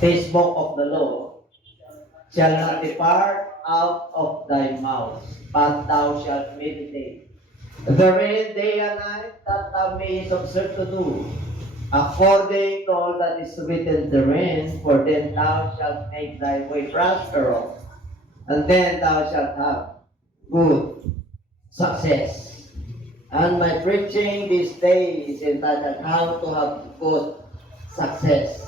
this book of the law shall not depart out of thy mouth, but thou shalt meditate therein day and night, that thou mayest observe to do according to all that is written therein, for then thou shalt make thy way prosperous, and then thou shalt have good success. And my preaching these days is entitled How to Have Good Success.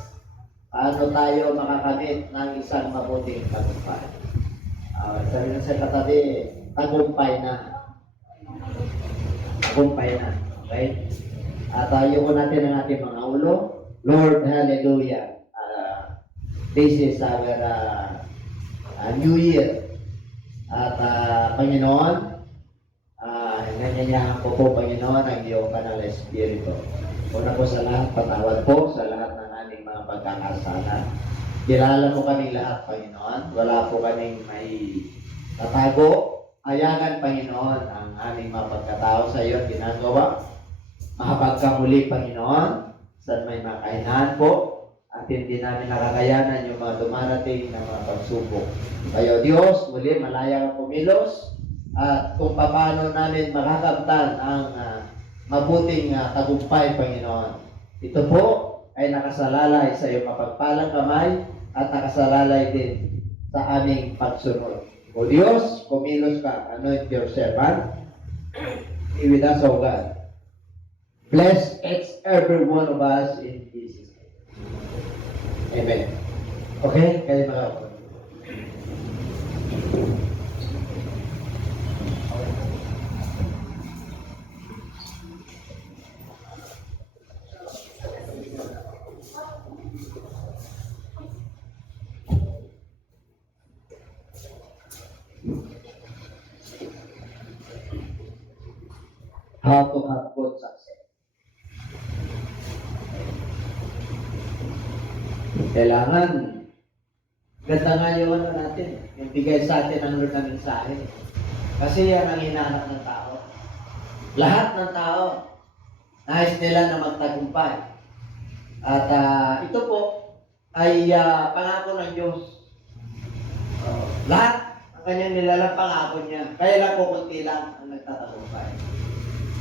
Paano tayo makakamit ng isang mabuting tagumpay? Sabi na sa katabi, tagumpay na. Tagumpay na. Okay? At ayoko natin ang ating mga ulo. Lord, hallelujah. This is our New Year. At Panginoon, nanyanyahan ko po, Panginoon, ang iyong Banal na Espiritu. Una po sa lahat, patawad po sa lahat ng aming mga pagkakasala. Kilala mo kami lahat, Panginoon. Wala po kaming may tatago. Hayagan, Panginoon, ang aming mga pagkatao sa iyo ginagawa. Makapagkamuli, Panginoon, saan may mga kahinaan po, at hindi namin nakakayanan yung mga dumarating na mga pagsubok. Kayo, Diyos, muli malaya ka kumilos, at kung paano namin makakamtan ang mabuting tagumpay, Panginoon. Ito po ay nakasalalay sa iyong mapagpalang kamay at nakasalalay din sa aming pagsunod. O Diyos, kumilos ka, anoint your servant, be with us, O God. Bless each every one of us in Jesus' name. Amen. Okay? Kaya mga kapatid. How to have good success. Kailangan, ganda nga yung ano natin, yung bigay sa atin ang Lord na mensahe. Kasi yan ang hinahanap ng tao. Lahat ng tao, nais nila na magtagumpay. At ito po ay pangako ng Diyos. Lahat ang kanyang nilalang pangako niya. Kaya lang po kunti lang ang nagtatagumpay.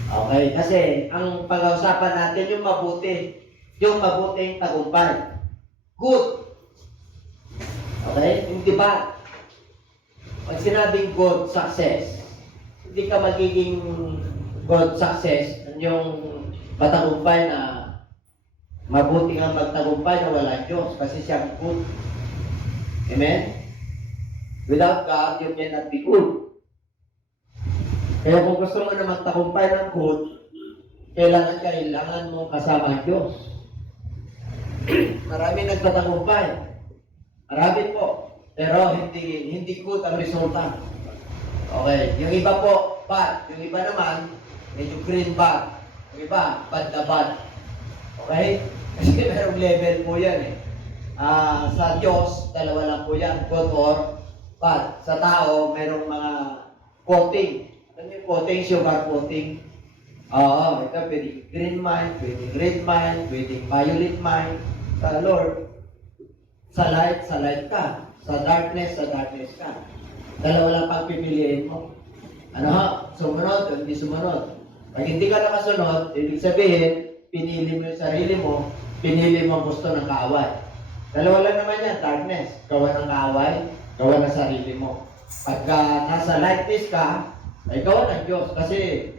Okay, kasi ang pag-uusapan natin yung mabuti, yung mabuting tagumpay. Good. Okay? Hindi ba? Pag sinabing good success, hindi ka magiging good success yung matagumpay na mabuti ang magtagumpay na wala Diyos kasi siya good. Amen? Without God, you cannot be good. Kaya kung gusto mo na magtagumpay ng good, kailangan mo kasama ang Diyos. Marami nagtatagumpay. Marami po. Pero hindi good ang resulta. Okay. Yung iba po, bad. Yung iba naman, medyo green bad. Yung iba, bad na bad. Okay? Kasi merong level po yan eh. Sa Diyos, dalawa lang po yan. Good or bad. Sa tao, merong mga coating. Ano yung coating? Sugar coating. Oo, ito pwedeng green mind, pwedeng red mind, pwedeng violet mind. Sa Lord, sa light ka. Sa darkness ka. Dalawa lang pagpipiliin mo. Ano ha? Sumunod o hindi sumunod. Pag hindi ka nakasunod, ibig sabihin, pinili mo yung sarili mo, pinili mo ang gusto ng kaaway. Dalawa lang naman yan, darkness. Gawa ng kaaway, gawa ng sarili mo. Pagka nasa lightness ka, ay gawa ng Diyos. Kasi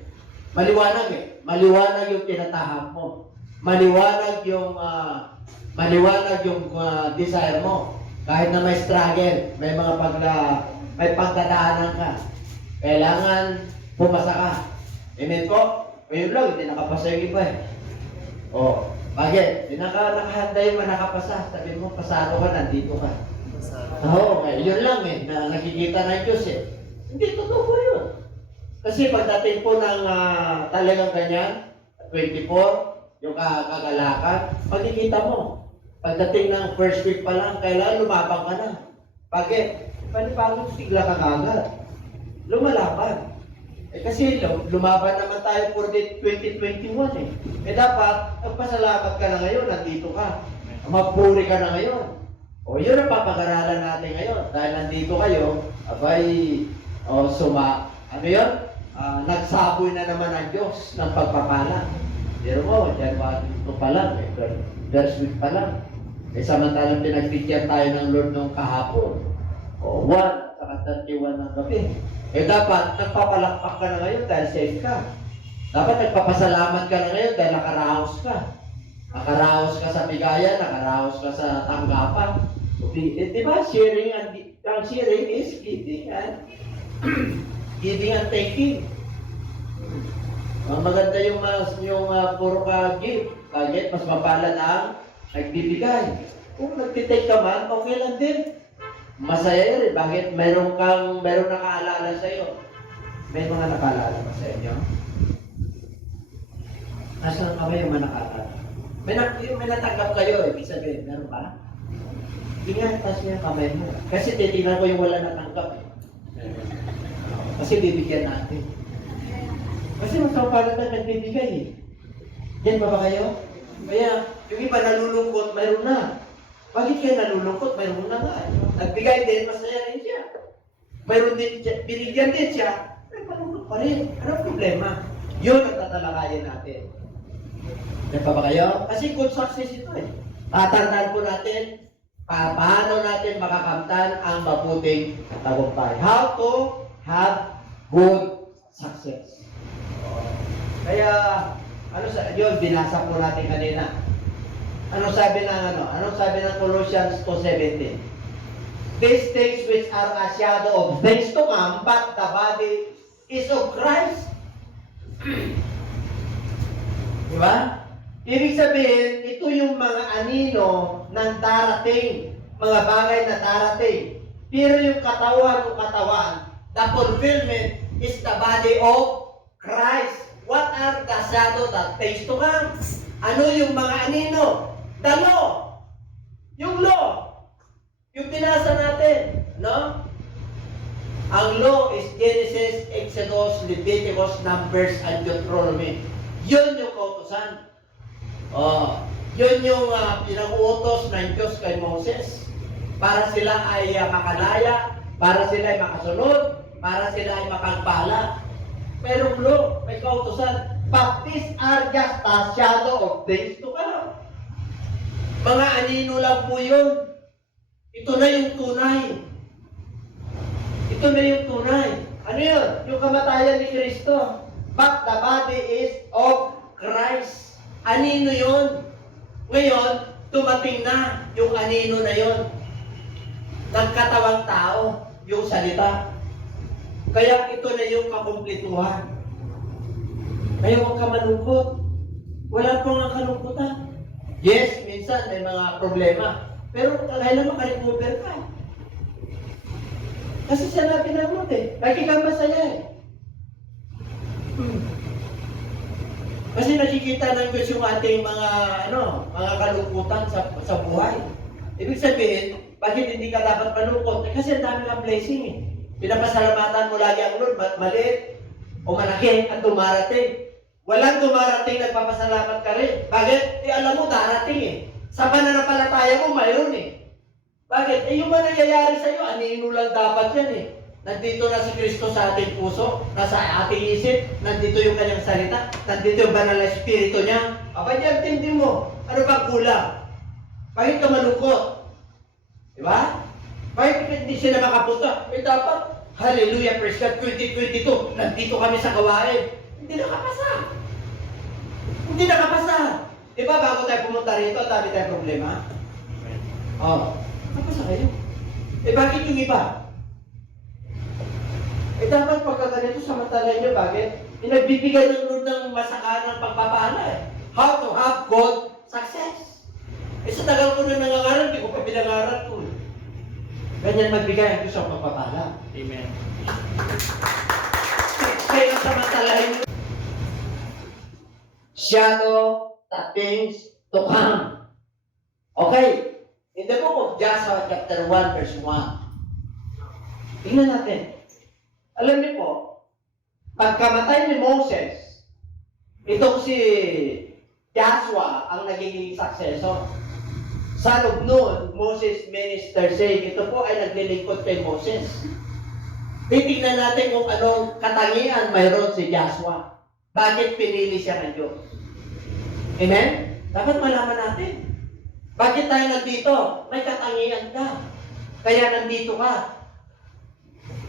maliwanag eh. Maliwanag yung tinatahak mo. Maliwanag yung desire mo. Kahit na may struggle, may mga may pagdadaanan ka. Kailangan pumasa ka. Amen po? Ngayon lang, hindi nakapasa yung iba eh. O, bakit? Hindi nakahanda yung nakapasa. Sabi mo, pasado ka, nandito ka. Oo, okay. Yun lang eh, na nakikita ng Diyos eh. Hindi totoo po yun. Kasi pagdating po ng talagang ganyan, 24, yung kagalakan, makikita mo. Pagdating ng first week pa lang, kailangan lumabang ka na. Bakit? Panipagod, sigla ka agad. Lumalaban. Kasi lumaban naman tayo for 2021 eh. Dapat, magpasalamat ka na ngayon, nandito ka. Magpuri ka na ngayon. O yun ang papag-aralan natin ngayon. Dahil nandito kayo, abay, ano yun? Nagsaboy na naman ang Diyos ng pagpapala. Pero mo, dyan ba ito pa lang, verse week pa lang. Samantalang pinagbigyan tayo ng Lord nung kahapon. O 1 at 31 ng gabi. Dapat, nagpapalakpak ka na ngayon dahil safe ka. Dapat nagpapasalamat ka na ngayon dahil nakaraos ka. Nakaraos ka sa bigayan, nakaraos ka sa tanggapan. Diba, sharing is giving and giving and taking. Maganda yung puro ka give. Bakit? Mas mapalad ang nagbibigay. Kung nagtitake ka man, okay lang din. Masaya yun. Bakit? Meron nakaalala sa'yo. May mga nakaalala ba sa inyo? Nasaan ka ba yung mga nakaalala? May natanggap kayo, ibig sabihin, meron ba? Ingat, tas niya kamay mo. Kasi titignan ko yung wala natanggap. Kasi bibigyan natin. Kasi mas mapalad na nagbibigay eh. Yan ba kayo? Kaya, yung iba nalulungkot, mayroon na. Bakit kayo nalulungkot? Mayroon na nga. Nagbigay din, masaya rin siya. Mayroon din siya, binigyan din siya, ay malungkot pa rin. Ano problema? Yun ang tatalakayin natin. Yan ba kayo? Kasi good success ito eh. Tatandaan po natin, paano natin makakamtan ang mabuting tagumpay. How to have good success. Kaya, yun, binasa po natin kanina. Anong sabi ng Colossians 2:17? These things which are a shadow of things to come, but the body is of Christ. Diba? Ibig sabihin, ito yung mga anino ng darating, mga bagay na darating. Pero yung katawan, the fulfillment is the body of Christ. What are the shadow that things to come? Ano yung mga anino? The law. Yung law. Yung binasa natin. No? Ang law is Genesis, Exodus, Leviticus, Numbers, and Deuteronomy. Yun yung kautusan. Yun yung pinag-uutos ng Diyos kay Moses. Para sila ay makalaya, para sila ay makasunod, para sila ay makagpala. Pero law, may kautusan. But these are just a shadow of things to come. Mga anino lang po yun. Ito na yung tunay. Ito na yung tunay. Ano yun? Yung kamatayan ni Kristo. But the body is of Christ. Anino yun? Ngayon, tumating na yung anino na yun. Nagkatawang tao, yung salita. Kaya ito na yung kakumplituhan. Kaya huwag ka malungkot. Wala pong ang kalungkutan. Yes, minsan may mga problema. Pero kailan makarecover ka? Kasi siya na pinagod eh. Lagi kang masaya eh. Kasi nakikita ng Diyos yung ating mga kalungkutan sa buhay. Ibig sabihin, bakit hindi ka dapat malungkot? Kasi ang dami kang blessing eh. Pinapasalamatan mo lagi ang Lord, maliit o malaki ang dumarating. Walang dumarating, nagpapasalamat ka rin. Bakit? Alam mo, darating eh. Sa pananampalataya mo, mayroon eh. Bakit? Yung mga nangyayari sa'yo, anino lang dapat yan eh. Nandito na si Kristo sa ating puso, nasa ating isip, nandito yung kanyang salita, nandito yung banal na espiritu niya. Aba niyan, tindi mo. Ano bang kulang? Bakit ka malungkot? Diba? Bakit hindi sila makapunta? Dapat, hallelujah, praise God, 2022, nandito kami sa gawain. Hindi nakapasa. Hindi nakapasa. Diba, bago tayo pumunta rito, dami tayong problema? Nakapasa kayo. Bakit yung iba? Dapat pagka ganito samantalay nyo, bakit? Nagbibigay ng Lord ng masakanang pagpapala eh. How to have good success. Sa tagal ko na nangangaral, hindi ko pa pinangaral ko. Ganyan magbigay ang Diyos ang pagpapala. Amen. Kaya samantalay nyo. Shadow the things to come. Okay. In the book of Joshua chapter 1 verse 1. Tingnan natin. Alam niyo po, pagkamatay ni Moses, itong si Joshua ang nagiging successor. son of Nun, Moses minister saying, ito po ay naglilingkod kay Moses. Titignan natin kung anong katangian mayroon si Joshua. Bakit pinili siya ng Diyos? Amen? Dapat malaman natin. Bakit tayo nandito? May katangian ka. Kaya nandito ka.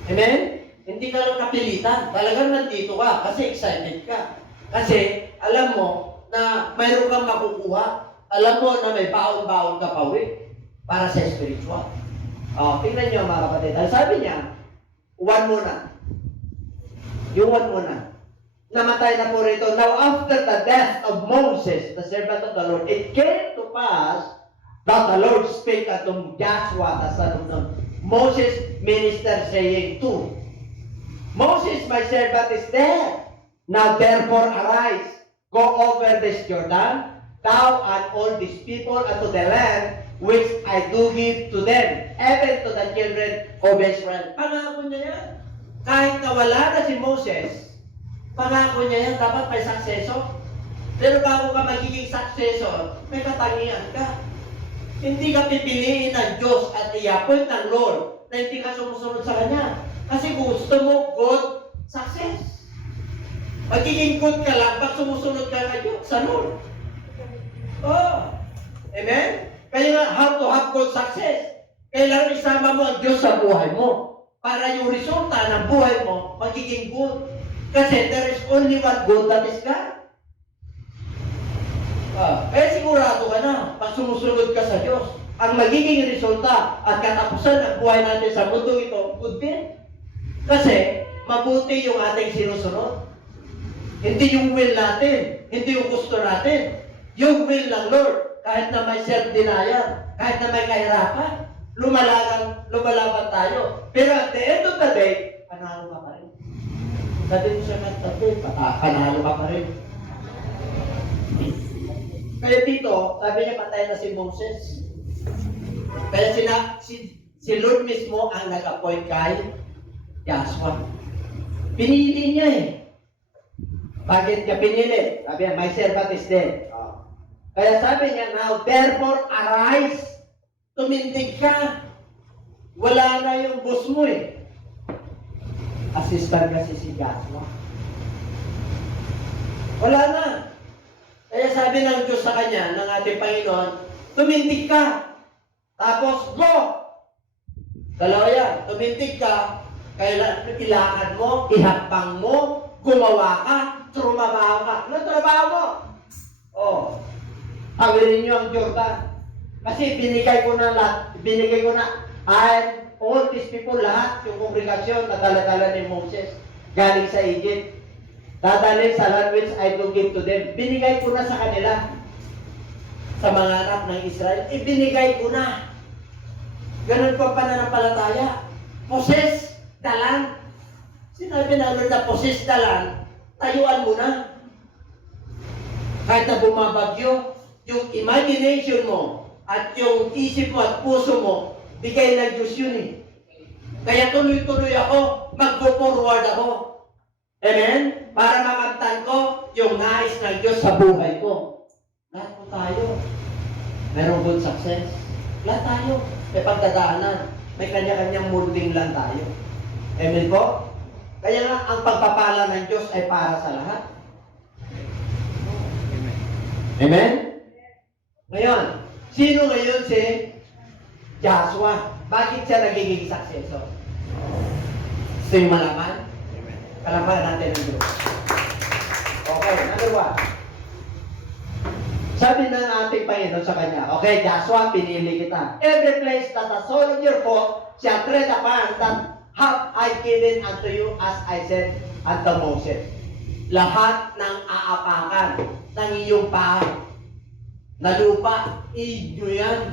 Amen? Hindi ka lang napilitan. Talagang nandito ka kasi excited ka. Kasi alam mo na mayroon kang makukuha. Alam mo na may baon-baon ka pauwi para sa spiritual. Tingnan niyo mga kapatid. Ang sabi niya, one muna. Yung one muna. Namatay na po rito. Now after the death of Moses, the servant of the Lord, it came to pass that the Lord spake unto Joshua, the son of Nun. Moses ministered saying to Moses, my servant is dead. Now therefore arise, go over this Jordan, thou and all these people unto the land which I do give to them, even to the children of Israel. Pangako niya yan. Kahit nawala na si Moses, pangako niya yan, dapat may sakseso. Pero bago ka magiging sakseso, may katangian ka. Hindi ka pipiliin ng Diyos at i-appoint ng Lord na hindi ka sumusunod sa Kanya. Kasi gusto mo good success. Magiging good ka lang pag sumusunod ka kay Diyos, sa Lord. Amen? Kaya nga, how to have good success. Kailangan isama mo ang Diyos sa buhay mo para yung resulta ng buhay mo magiging good. Kasi there is only one good, that is God. Kaya sigurado ka na pag sumusunod ka sa Diyos. Ang magiging resulta at katapusan ng buhay natin sa mundo ito, good din. Kasi mabuti yung ating sinusunod. Hindi yung will natin, hindi yung gusto natin. Yung will ng Lord, kahit na may self-denial, kahit na may kahirapan, lumalaban tayo. Pero at the end of the day, panalo ka pa rin. Sabi mo siya nagtabi, panalo ka pa rin. Kaya dito, sabi niya patay na si Moses. Kaya si Lord mismo ang nag-appoint kay Joshua. Pinili niya eh. Bakit ka pinili? Sabi niya, my servant is dead. Kaya sabi niya, now therefore arise. Tumindig ka. Wala na yung boss mo eh. Assistant kasi si Joshua. Wala na. Kaya sabi ng Diyos sa kanya, ng ating Panginoon, tumindig ka. Tapos, go! Dalawa yan. Tumindig ka, kailan ilakad mo, ihakbang mo, gumawa ka, trumabaho ka. Ano trabaho mo? Tawirin niyo ang Jordan. Kasi binigay ko na all these people, lahat, yung kongregasyon na dala-dala ni Moses, galing sa Egypt. Dadalhin sa land which I will give to them. Binigay ko na sa kanila. Sa mga anak ng Israel, ibinigay ko na. Ganun pa pananampalataya. Possess the land. Sinabi na Lord na possess the land, tayuan mo na. Kahit na bumabagyo, yung imagination mo at yung isip mo at puso mo, bigay ng Diyos yun eh. Kaya tuloy-tuloy ako, mag-go forward ako. Amen? Para makamtan ko yung nais ng Diyos sa buhay ko. Lahat po tayo. Merong good success. Lahat tayo. May pagdadaanan. May kanya-kanyang molding lang tayo. Amen po? Kaya nga, ang pagpapala ng Diyos ay para sa lahat. Amen? Ngayon, sino ngayon si Joshua? Bakit siya nagiging successor? Gusto yung malaman? Kalaman natin ang Diyos. Okay, number 1. Sabi ng ating Panginoon sa kanya, okay, Joshua, pinili kita. Every place that the sole of your foot shall tread upon, that have I given unto you, as I said unto Moses. Lahat ng aapakan ng iyong paa na lupa, inyo yan.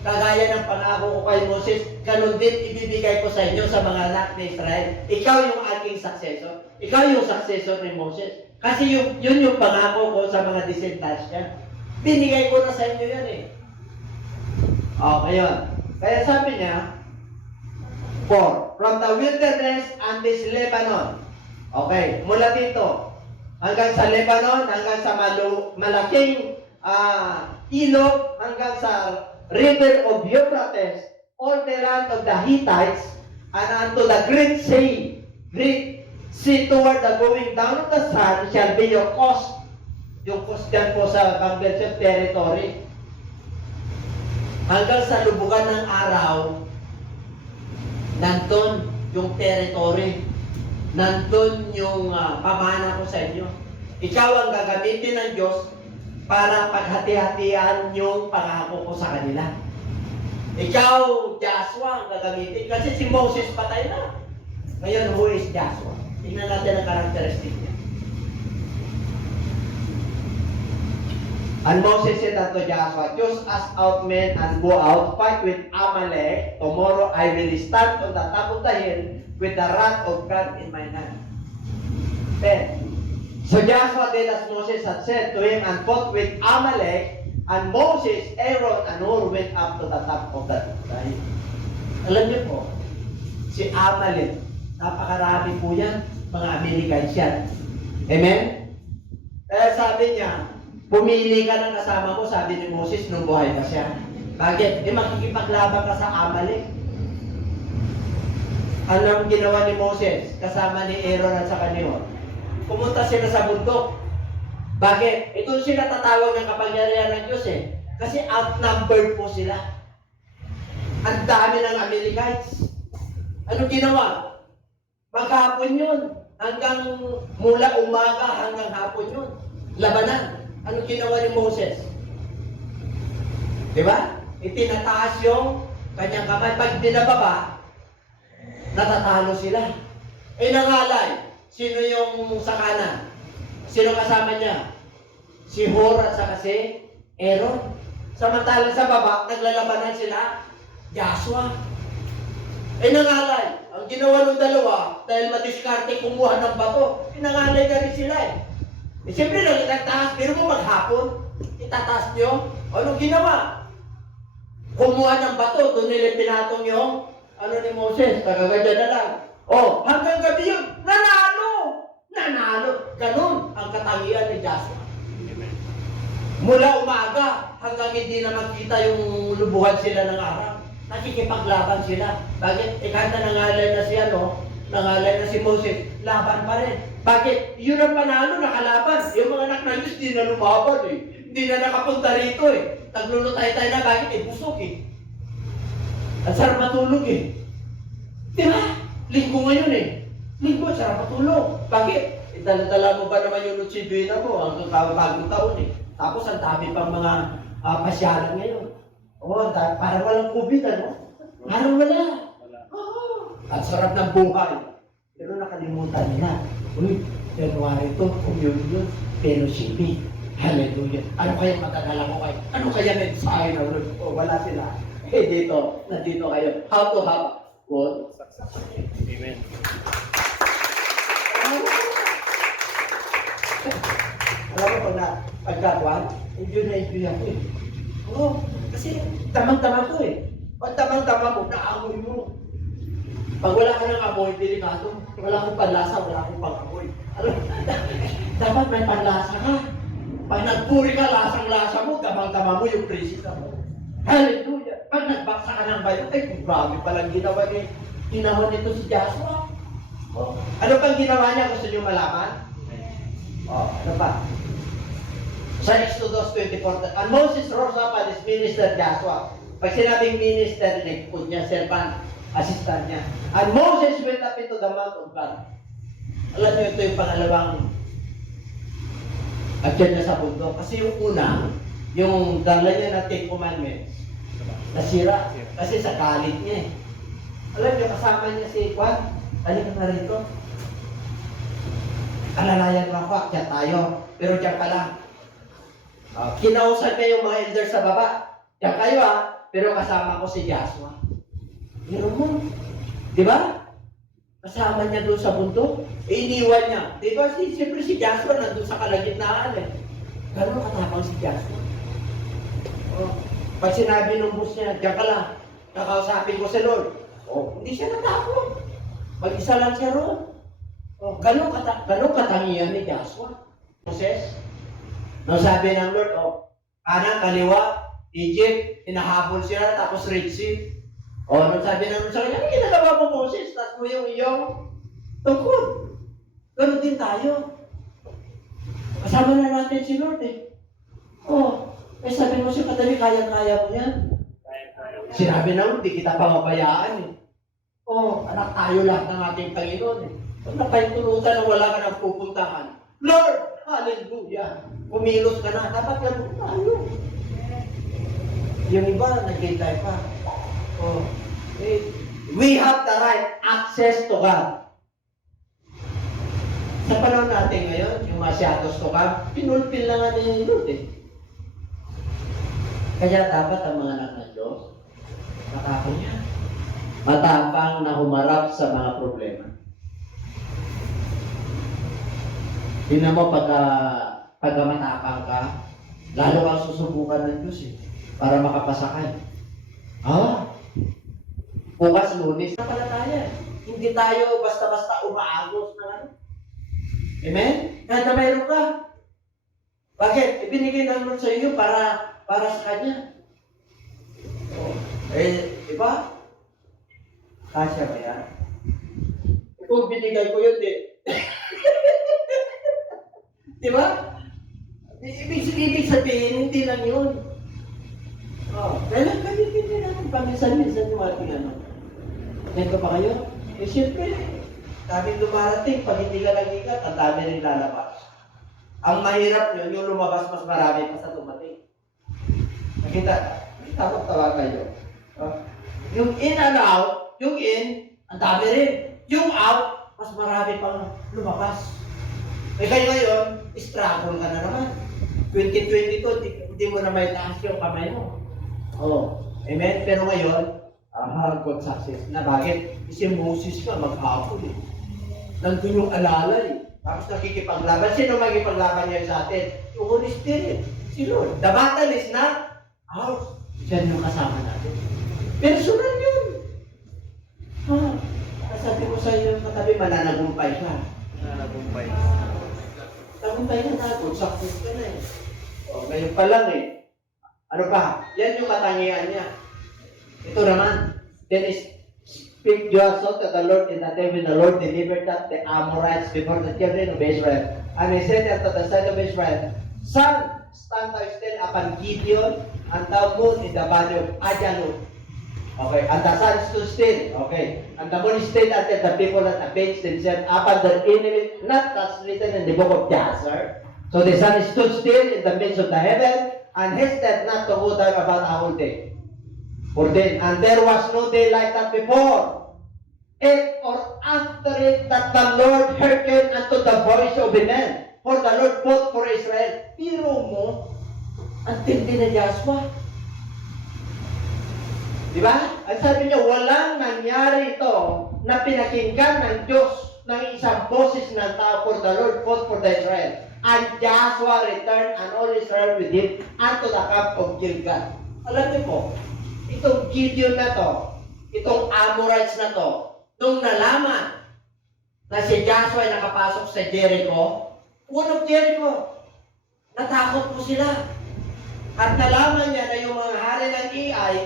Kagaya ng pangako ko kay Moses, ganun din ibibigay ko sa inyo sa mga anak ni Israel. Ikaw yung aking successor. Ikaw yung successor ni Moses. Kasi yun yung pangako ko sa mga descendants niya. Binigay ko na sa inyo yan eh. Ngayon. Kaya sabi niya, 4. From the wilderness and this Lebanon. Okay, mula dito hanggang sa Lebanon, hanggang sa malaking ilog, hanggang sa river of Euphrates, all the land of the Hittites, and unto the great sea toward the going down of the sun shall be your coast. Yung coast dyan po sa conversion territory. Hanggang sa lubugan ng araw, nandun yung territory. Nandun yung pamana ko sa inyo. Ikaw ang gagamitin ng Diyos para paghati-hatian yung pangako ko sa kanila. Ikaw, Joshua, ang gagamitin. Kasi si Moses patay na. Ngayon, who is Joshua? Tingnan natin ang karakteristik niya. And Moses said unto Joshua, choose us out men and go out, fight with Amalek. Tomorrow I will stand on the top of the hill with the rod of God in my hand. 10. So Joshua did as Moses had said to him and fought with Amalek, and Moses, Aaron, and Hur went up to the top of the hill. Alam niyo po, si Amalek, napakarami po yan, mga Americans yan. Amen? Kaya sabi niya, pumili ka ng kasama mo, sabi ni Moses, nung buhay pa siya. Bakit? Makikipaglaban ka sa Amalek. Anong ginawa ni Moses, kasama ni Aaron at saka ni Hur? Pumunta sila sa bundok. Bakit? Ito sila tatawag ng kapangyarihan ng Diyos eh. Kasi outnumbered po sila. Ang dami ng Amalekites. Anong ginawa? Maghapon yun. Hanggang mula umaga hanggang hapon yun. Labanan. Anong ginawa ni Moses? Diba? Itinataas yung kanyang kamay. Pag binababa, natatalo sila. Nangalay. Sino yung sa kanan? Sino kasama niya? Si Hur at saka si Aaron. Samantalang sa baba, naglalabanan sila. Joshua. Nangalay. Ang ginawa ng dalawa, dahil madiskarte kumuha ng bato, nangalay na rin sila eh. Siyempre lang, itataas, pero mo maghapon, itataas nyo. Anong ginawa? Kumuha ng bato, doon nila pinatong yung, ni Moses, kagagadya na lang. Hanggang gabi yun, nanalo! Nanalo! Ganun ang katangian ni Joshua. Mula umaga, hanggang hindi na magkita yung lubuhan sila ng araw. Nakikipaglaban sila. Bakit? Kahit na nangalay na siya, nangalay na si Moses, laban pa rin. Bakit? Yun ang panalo, nakalaban. Yung mga anak ng Diyos, di na lumaban eh. Hindi na nakapunta rito eh. Taglulutay-tay na, bakit? Busog eh. At sarap matulog eh. Di ba? Linggo ngayon eh. Linggo, sarap matulog. Bakit? Dala-dala mo ba naman yung nutsibina mo hanggang bagong taon eh. Tapos ang dami pang mga pasyalan ngayon. Parang walang COVID, ano? Parang wala. At sarap ng buhay. Pero nakalimutan nila. January to, communion, fellowship. Hallelujah. Ano kaya matagala ko kayo? Ano kaya mensahe na ulit? Wala sila. Dito, nandito kayo. How to have God? Amen. Alam mo pagkakwan, enjoy na enjoy ako eh. Kasi tamang-tama ko eh. Pag tamang-tama mo, naamoy mo. Pag wala ka ng amoy, delikado. Wala akong panlasa, wala akong pang-amoy. Dapat may panlasa ka. Pag nagpuri ka, lasang-lasa mo, tamang-tama mo yung presita mo. Hallelujah! Pag nagbaksa ka ng bayo, kung grabe palang ginawa nito si Joshua. Ano pang ginawa niya? Gusto niyo malaman? Ano pa? Sa Exodus 24, and Moses rose up and his minister Joshua. Pag sinabing minister, nagput niya, servant, assistant niya. And Moses went up into the mount of God. Alam niyo, ito yung pangalawang agyan niya sa bundok. Kasi yung una, yung dala niya na Ten Commandments, nasira. Kasi sa kalit niya eh. Alam niyo, kasama niya si Juan. Halika na rito. Alalayan mo ako, akyan tayo. Pero diyan ka lang. Kinausap niya yung mga elders sa baba. Diyan kayo pero kasama ko si Joshua. Pero mo, di ba? Kasama niya doon sa bundok. Iniwan niya. Di ba? Siyempre si Joshua nandun sa kalagitnaan eh. Gano'n katapang si Joshua. Pag sinabi ng boss niya, diyan ka lang. Kakausapin ko si Lord. Hindi siya natakot. Mag-isa lang siya roon. Gano'ng katangian ni Joshua. Moses, nung sabi ng Lord, kanan, kaliwa, Egypt, hinahabol sila, tapos Red Sea. O, anong sabi naman sa kanya, ginagawa mo Moses, tapos mo yung iyong tungkol. Ganun din tayo. Kasama na natin si Lord eh. O, sabi mo siya, kadali, kaya-kaya mo yan. Sinabi na Lord, di kita pamabayaan eh. O, anak tayo lahat ng ating Panginoon eh. Pag napahintulutan na wala ka nang pupuntahan, Lord, hallelujah, kumilos ka na, dapat ganun tayo. Yung iba, naghintay pa. Oh, we have the right access to God. Sa panahon natin ngayon, yung masyados to God, pinulpil na nga niya yung Lord eh. Kaya dapat ang mga anak ng Diyos, matapang yan. Matapang na humarap sa mga problema. Tingnan mo, pagka matapang ka, lalo kang susubukan ng Diyos eh, para makapasakay. Bukas Lunes na pala tayo. Hindi tayo basta-basta umaagos na ano. Amen? Kahit na mayroon ka. Bakit? Ibinigay ng Lord sa iyo para sa Kanya. Diba? Kasya ba yan? Kung binigay ko yun, diba? Ibig sabihin, hindi lang yun. Kailan kami hindi naman paminsan-minsan yung ating ano. Ganito pa kayo? Siyempre, daming dumarating, pag hindi ka nag-ikat, ang dami rin lalabas. Ang mahirap yun, yung lumabas mas marami pa sa dumating. Nakita, tawa kayo. Yung in and out, yung in, ang dami rin. Yung out, mas marami pang lumabas. Kaya ngayon, struggle ka na naman. 2022, hindi mo na may taas yung kamay mo. Amen? Pero ngayon, God success. Na bakit? Kasi Moses ka, maghapon eh. Nandun yung alalay. Tapos nakikipaglaban. Sino magkipaglaban niya sa atin? Yung Holy Spirit. Si Lord. The battle is not ours. Siya yung kasama natin. Personal yun. Sabi ko sa iyo, katabi, mananagumpay ka. Mananagumpay. Tagumpay ka na, good success ka na eh. Ngayon pa lang eh. Ano pa? Yan yung katangian niya. Ito naman. Then speak Joshua to the Lord in the day when the Lord delivered up the Amorites before the children of Israel. And he said unto the son of Israel, Son, stand thou still upon Gideon, and thou moon in the valley of Ajalon. Okay, and the sun stood still. Okay, and the moon stayed until the people that avenged themselves upon their enemy, not as written in the book of Jasher. So the sun stood still in the midst of the heaven, and hasted not to go down about a whole day. For then, and there was no day like that before, it or after it, that the Lord hearkened unto the voice of the men, for the Lord fought for Israel. Pero mo, ang tindi na Joshua. Diba? Ang sabi niya, walang nangyari ito na pinakinggan ng Diyos ng isang boses ng tao, for the Lord fought for the Israel. And Joshua returned and all Israel with him unto the camp of Gilgal. Alam niyo po, itong Gideon na to, itong Amorites na to, nung nalaman na si Joshua ay nakapasok sa Jericho, of Jericho, natakot po sila. At nalaman niya na yung mga hari ng Ai,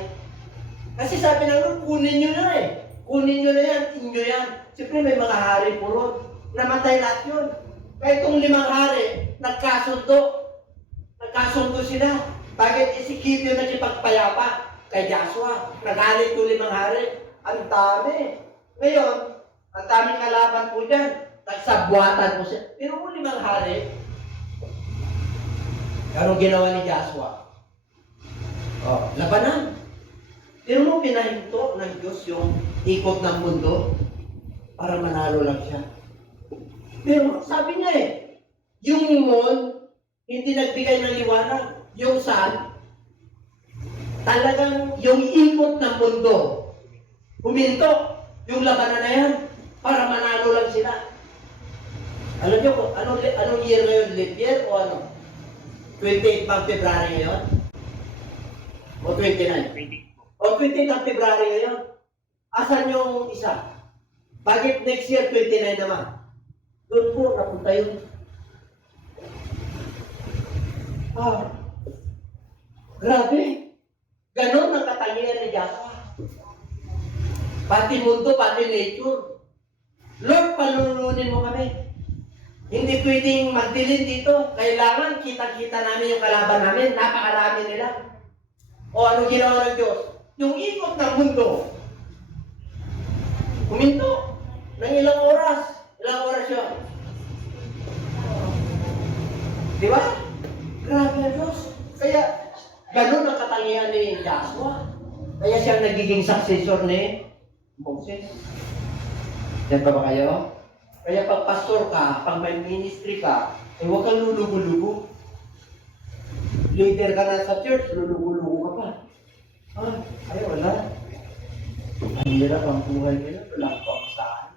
kasi sabi ng Lord, kunin nyo na eh. Kunin nyo na yan, inyo yan. Siyempre may mga hari po ron. Namatay lahat yun. Kaya itong 5 hari, nagkasundo. Nagkasundo sila. Bakit si Gideon nakipagpayapa kay Joshua? Nagalit itong 5 hari. Ang dami. Ngayon, ang daming kalaban po dyan. Nagsabwatan po siya. Pero kung 5 hari, anong ginawa ni Joshua? Labanan. Pero nung pinahinto ng Diyos yung ikot ng mundo, para manalo lang siya. Pero sabi niya yung moon, hindi nagbigay ng liwanag. Yung sun, talagang yung ikot ng mundo, huminto. Yung labanan na yan, para manalo lang sila. Alam niyo po, anong year ngayon? Leap year o ano? 28 bang February ngayon? O 29? O 28 ng February ngayon? Asan yung isa? Bakit next year 29 naman? Doon po, napunta yun. Grabe. Joshua. Pati mundo, pati nature. Lord, palununin mo kami. Hindi pwedeng magdilim dito. Kailangan kita-kita namin yung kalaban namin. Napakarami nila. O ano ginawa ng Diyos? Yung ikot ng mundo, huminto ng ilang oras. Ilang oras yun. Di ba? Grabe ang Diyos. Kaya, ganun ang katangian ni Joshua. Kaya siya nagiging successor ni Moses. Yan pa ba kayo? Kaya pag pastor ka, pag may ministry ka, huwag kang lulugo-lugo. Leader ka na sa church, lulugo-lugo ka pa. Ay, wala. Ang hirap ang buhay nila, wala ko ang saan.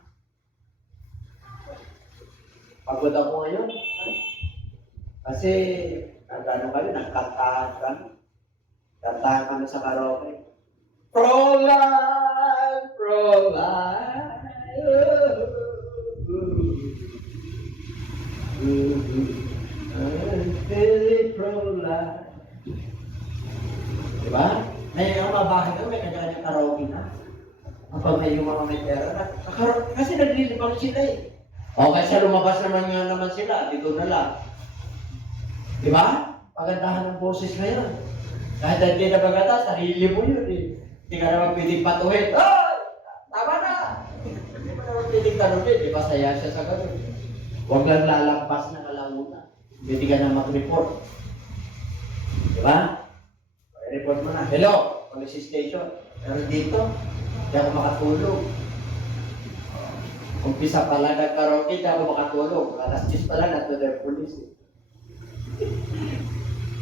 Pagod ako ngayon. Kasi, nagano kami, nagkantahan kami. Kantahan kami sa karaoke. Pro-life, pro-life. Pro-life. Diba? May mga bahay ko, may kanya-kanya karaoke na. Kapag may yung mga may pera, kasi naglilibang sila eh. O kasi lumabas naman sila, dito na lang. Diba? Pagandahan ng boses ngayon. Kahit hindi na bagata, sarili mo yun eh. Hindi ka naman pwedeng patuhin. Tama na! Hindi mo naman pwedeng tanongin, di ba saya siya sa ganun. Huwag lang lalampas na kalamutan. Hindi ka na mag-report. Diba? Report mo na. Hello, police station. Pero dito, hindi ako makatulog. Umpisa pala nag-karaoke, hindi ako makatulog. Alas 10 pala, nato their police.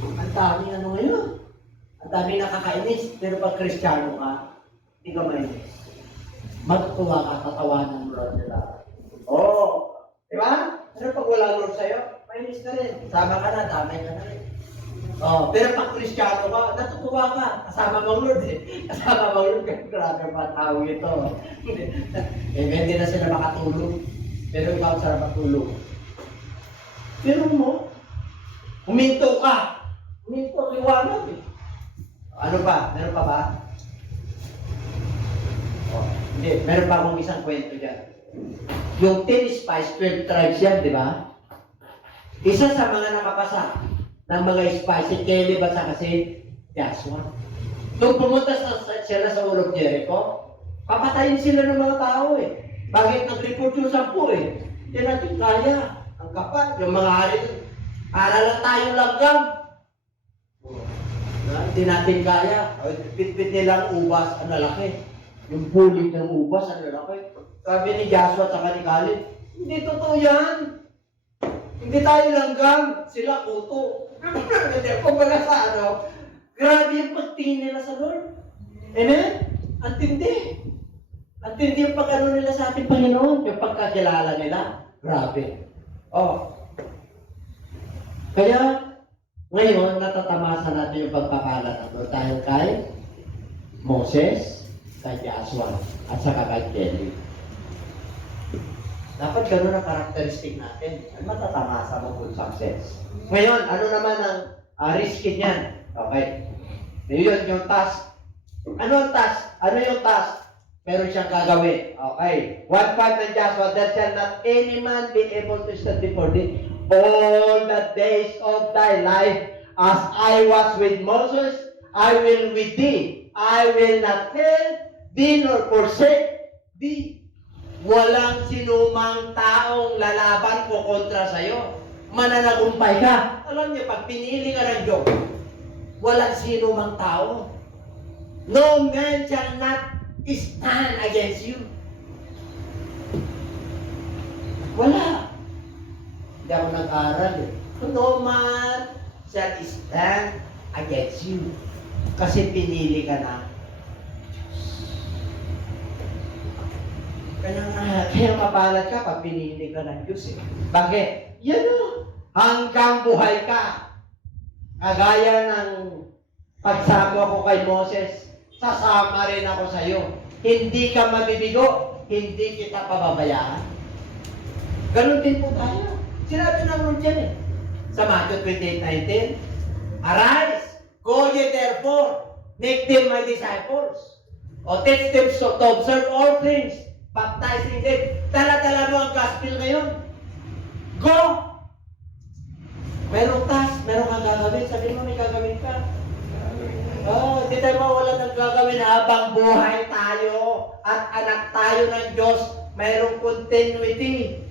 Ang dami ano ngayon. Ang dami nakakainis. Pero pag Kristiyano ka, hindi ka mainis. Magtuwa ka, tatawanan mo lang nila. Di ba? Pero pag wala Lord sa'yo, mainis ka rin. Sama ka na, damay ka na rin. Pero pag Kristiyano ka, natutuwa ka. Kasama mong Lord eh. Kasama mong Lord. Grabe pa tao ito. Hindi na sila makatulog. Pero ikaw sarap matulog. Pero mo, huminto ka. Huminto, liwanag eh. Ano pa? Meron pa ba? Hindi, meron pa akong isang kwento dyan. Yung 10 spies, 12 tribes yan, di ba? Isa sa mga nakapasa ng mga spies, si Caleb at saka si Joshua. Nung pumunta sila sa ulog Jericho, papatayin sila ng mga tao eh. Bakit nag-report yung 10 eh? Hindi natin kaya. Ang kapal, yung mga hari, para lang tayo langgam. Hindi natin kaya. Pitpit nilang ubas, ang lalaki. Yung bulig ng ubas, ang lalaki. Sabi ni Joshua at saka ni Caleb, hindi totoo yan. Hindi tayo langgam. Sila kuto. Kung baga sa ano, grabe yung pagtingin nila sa Lord. Amen? Ang tindi. Ang tindi yung pag-ano nila sa ating Panginoon. Yung pagkakilala nila. Grabe. Kaya, ngayon, natatamasa natin yung pagpapala natin dahil kay Moses, kay Joshua, at saka kay Caleb. Dapat gano'n ang karakteristik natin. Matatamasa mo kung success. Ngayon, ano naman ang risky niyan? Okay. Yun yung task. Ano ang task? Ano yung task? Meron siyang gagawin. Okay. 1:5 ng Joshua, that shall not any man be able to stand before thee all the days of thy life. As I was with Moses, I will with thee. I will not fail thee nor forsake thee. Walang sinumang taong lalaban ko kontra sa'yo. Mananagumpay ka. Alam niyo, pag pinili ka ng Diyos, walang sinumang tao. No man shall not stand against you. Wala. Hindi ako nag-aral eh. No man shall stand against you. Kasi pinili ka na. Kaya mapalad ka pag pinili ka ng Diyos eh. Bakit? Yan o. Hanggang buhay ka. Kagaya ng pagsama ko kay Moses, sasama rin ako sa iyo. Hindi ka mabibigo, hindi kita pababayaan. Ganon din po tayo. Sinabi ng Lord yan eh. Sa Matthew 28:19, arise, go ye therefore, Make them my disciples. O teach them to observe all things. Baptizing them. Tala-tala mo ang gospel ngayon. Go! Merong task, merong kang gagawin. Sabihin mo, may gagawin ka. Hindi tayo mawala ng gagawin habang buhay tayo at anak tayo ng Diyos. Mayroong continuity.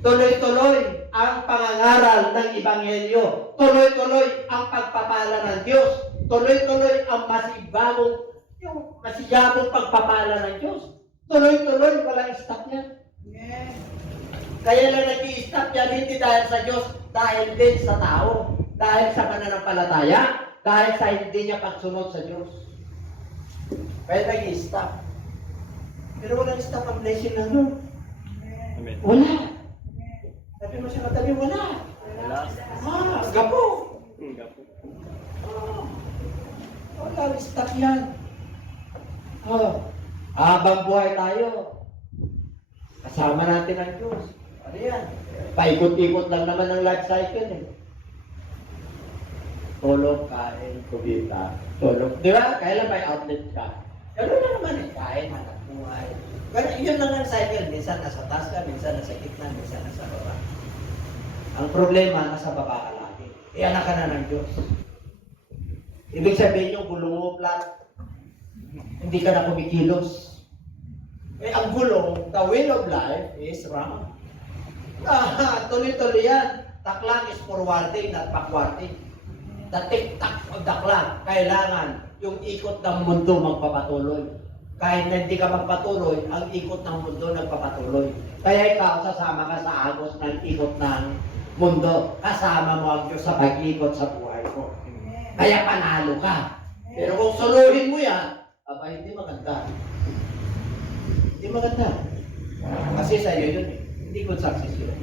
Tuloy-tuloy ang pangangaral ng Ebanghelyo. Tuloy-tuloy ang pagpapala ng Diyos. Tuloy-tuloy ang masigabong pagpapala ng Diyos. Tuloy-tuloy, walang stop yan. Kaya lang nag-i-stop yan, hindi dahil sa Diyos, dahil din sa tao. Dahil sa pananampalataya, dahil sa hindi niya pagsunod sa Diyos. Kaya nag-i-stop. Pero walang stop ang blessing ng Lord. Wala. Sabi mo siya katabi, wala. Gapo. Walang stop yan. Habang buhay tayo, kasama natin ang Diyos. Ano yan? Paikot-ikot lang naman ang life cycle eh. Tulog, kain, kumita, tulog. Di ba? Kailan may outlet ka? Gano'n na naman eh. Kain, hanap buhay. Yun lang ang cycle. Minsan nasa taas ka, minsan nasa gitna, minsan nasa baba. Ang problema, nasa baba ka lagi. Anak ka na ng Diyos. Ibig sabihin yung gulong mo plan, hindi ka na kumikilos. Ang gulong, the wheel of life is wrong. Tuloy-tuloy yan. Taklang is forwarding, not backwarding. The tik-tak of the clock, kailangan yung ikot ng mundo magpapatuloy. Kahit na hindi ka magpatuloy, ang ikot ng mundo nagpapatuloy. Kaya ikaw, sasama ka sa agos ng ikot ng mundo. Kasama mo ang Diyos sa pag-ikot sa buhay ko. Kaya panalo ka. Pero kung suluhin mo yan, hindi maganda. Hindi maganda. Kasi sa'yo yun eh. Hindi good success yun.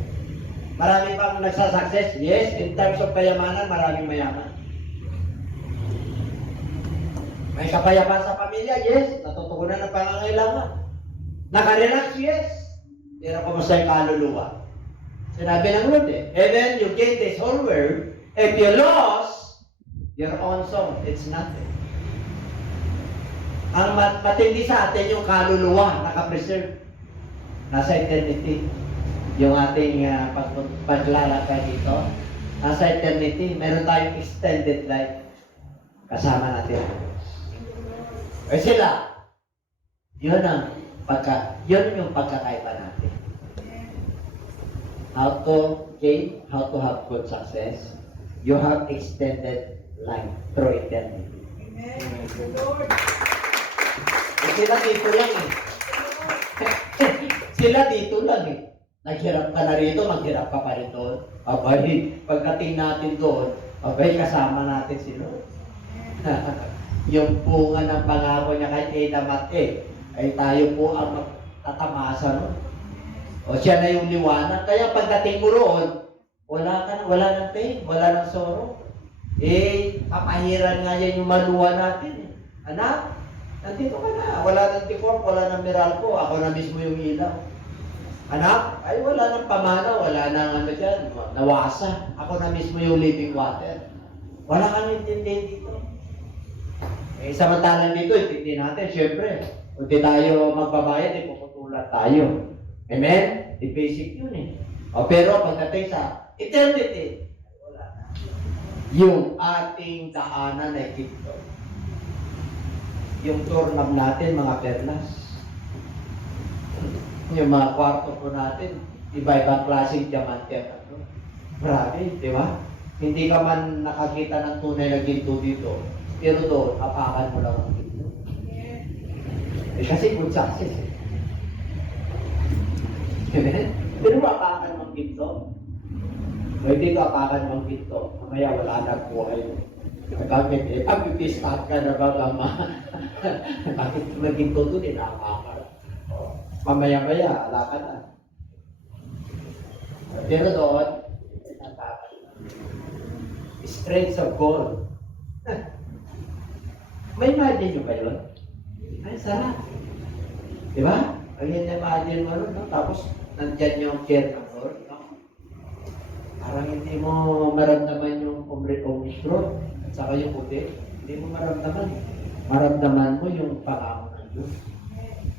Marami pang nagsasuccess? Yes. In terms of kayamanan, maraming mayaman. May kapayapaan sa pamilya? Yes. Natutugunan ng pangangailangan. Nakarelax? Yes. Pero kumusta yung kaluluwa? Sinabi ng Lord eh, even you gain this whole world, if you lost your own soul, it's nothing. Ang matindi sa atin yung kaluluwa, nakapreserve. Nasa eternity. Yung ating paglalakay dito, nasa eternity, meron tayong extended life. Kasama natin. Eh sila, yun yung pagkakaiba natin. How to gain, how to have good success. You have extended life through eternity. Amen. Lord. Sila dito lang eh. Sila dito lang eh. Naghirap ka na rito, maghirap ka pa rito. Abay, pagdating natin doon, abay, kasama natin sila. Yung bunga ng pangako niya kay Adam at ay tayo po ang tatamasa no? O siya na yung liwanag. Kaya pagdating mo roon, wala ng pain, wala ng sorrow. Papahiran nga yan yung maluwa natin. Anak, nandito ka na. Wala ng tikor, wala ng Meralco. Ako na mismo yung ilaw. Anak, ay wala ng pamana, wala ng dyan, nawasa. Ako na mismo yung living water. Wala kang intindihin dito. Samantalang dito, intindihin natin, syempre. Kung di tayo magbabayad, ipuputulan tayo. Amen? Di basic yun eh. Pero pagdating sa eternity, wala na. Yung ating daanan ay ito. Yung doorknob natin, mga perlas. Yung mga kwarto po natin, iba-ibang klaseng diamante at ano. Marami, di ba? Hindi ka man nakakita ng tunay na ginto dito, pero doon, apakan mo lang ang ginto. Kasi good success eh. Pero apakan mo ang ginto. Pwede ka apakan mo ang ginto, mamaya wala na buhay mo. Bakit eh? Pag-pistat ka na ba, bakit maging todo din, apakan. Mamaya-maya, ala ka na. Pero doon, strengths of gold. May imagine nyo ba yun? Ay, sarap. Di ba? Ang imagine mo rin, no? Tapos, nandyan yung care ng Lord, no? Parang hindi mo maramdaman yung omistro at saka yung puti. Hindi mo maramdaman. maramdaman mo yung pangako ng Diyos.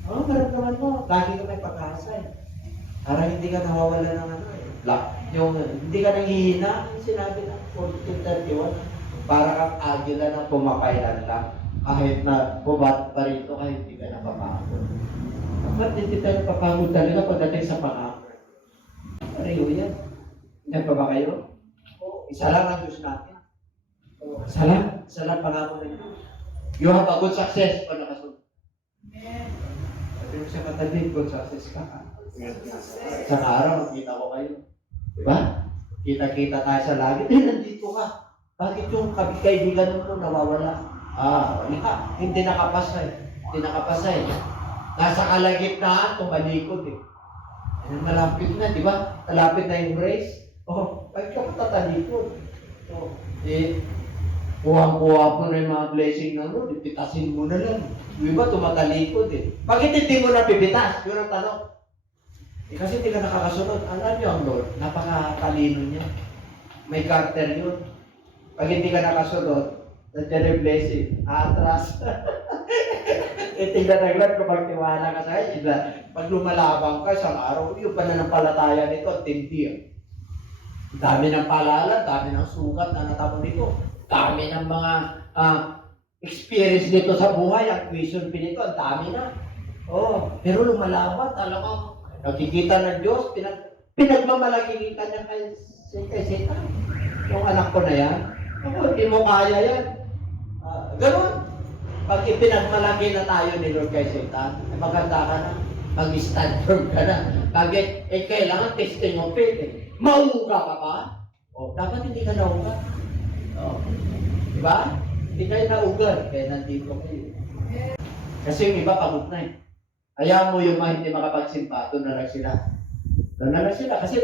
Maramdaman mo, lagi ka may pag-asa eh. Para hindi ka nawawala ng ano eh. Yung, hindi ka nanghihina, yung sinabi ng 1431, para kang agila na pumapailan lang. Kahit na bubat pa rito, kahit hindi ka napapagod. Dapat hindi tayo papagod talaga pagdating sa pangako. Pareho yan. Yan pa ba kayo? Isa lang ang Diyos natin. Isa lang pangako ng Diyos. You have a good success pag nakasunod. Sabi mo sa katabi, good success ka. Sa araw, makita ko kayo. Diba? Kita-kita tayo sa langit. Nandito ka. Bakit yung kaibigan mo nawawala? Wala. Hindi nakapasa eh. Nasa kalagitnaan, tumalikod eh. Malapit na, di ba? Malapit na yung race. Bakit ka patatalikod? Kuha-kuha po na yung mga blessing na mo, pitasin mo na lang. Di ba? Tumatalikod eh. Bakit hindi mo na pipitas? Yun ang tanong. Kasi hindi ka nakakasunod. Alam niyo ang Lord, napakatalino niya. May carter yun. Pag hindi ka nakasunod, nandiyan yung blessing. Atras. Tingnan ng Lord kung magtiwala ka sa kanya. Pag lumalabang ka isang araw, yung pananampalataya nito, tindi. Dami ng palala, dami ng sugat na natapon nito. Dami ng mga experience nito sa buhay. Ang tuition fee nito, ang dami na. Pero lumalaban, talagang nakikita ng Diyos, pinagmamalaki ka niya kay Satan. Yung anak ko na yan, hindi mo kaya yan. Ganun. Pag ipinagmalaki na tayo ni Lord kay Satan, maganda ka na, mag-stand firm ka na. Bakit? Kailangan testing of faith eh. Mauuga ka pa? Dapat hindi ka nauga. Diba? Hindi kayo nauga, kaya nandito kayo. Kasi yung iba pagod na eh. Kaya mo yung mga hindi makapagsimpa, doon na lang sila. Kasi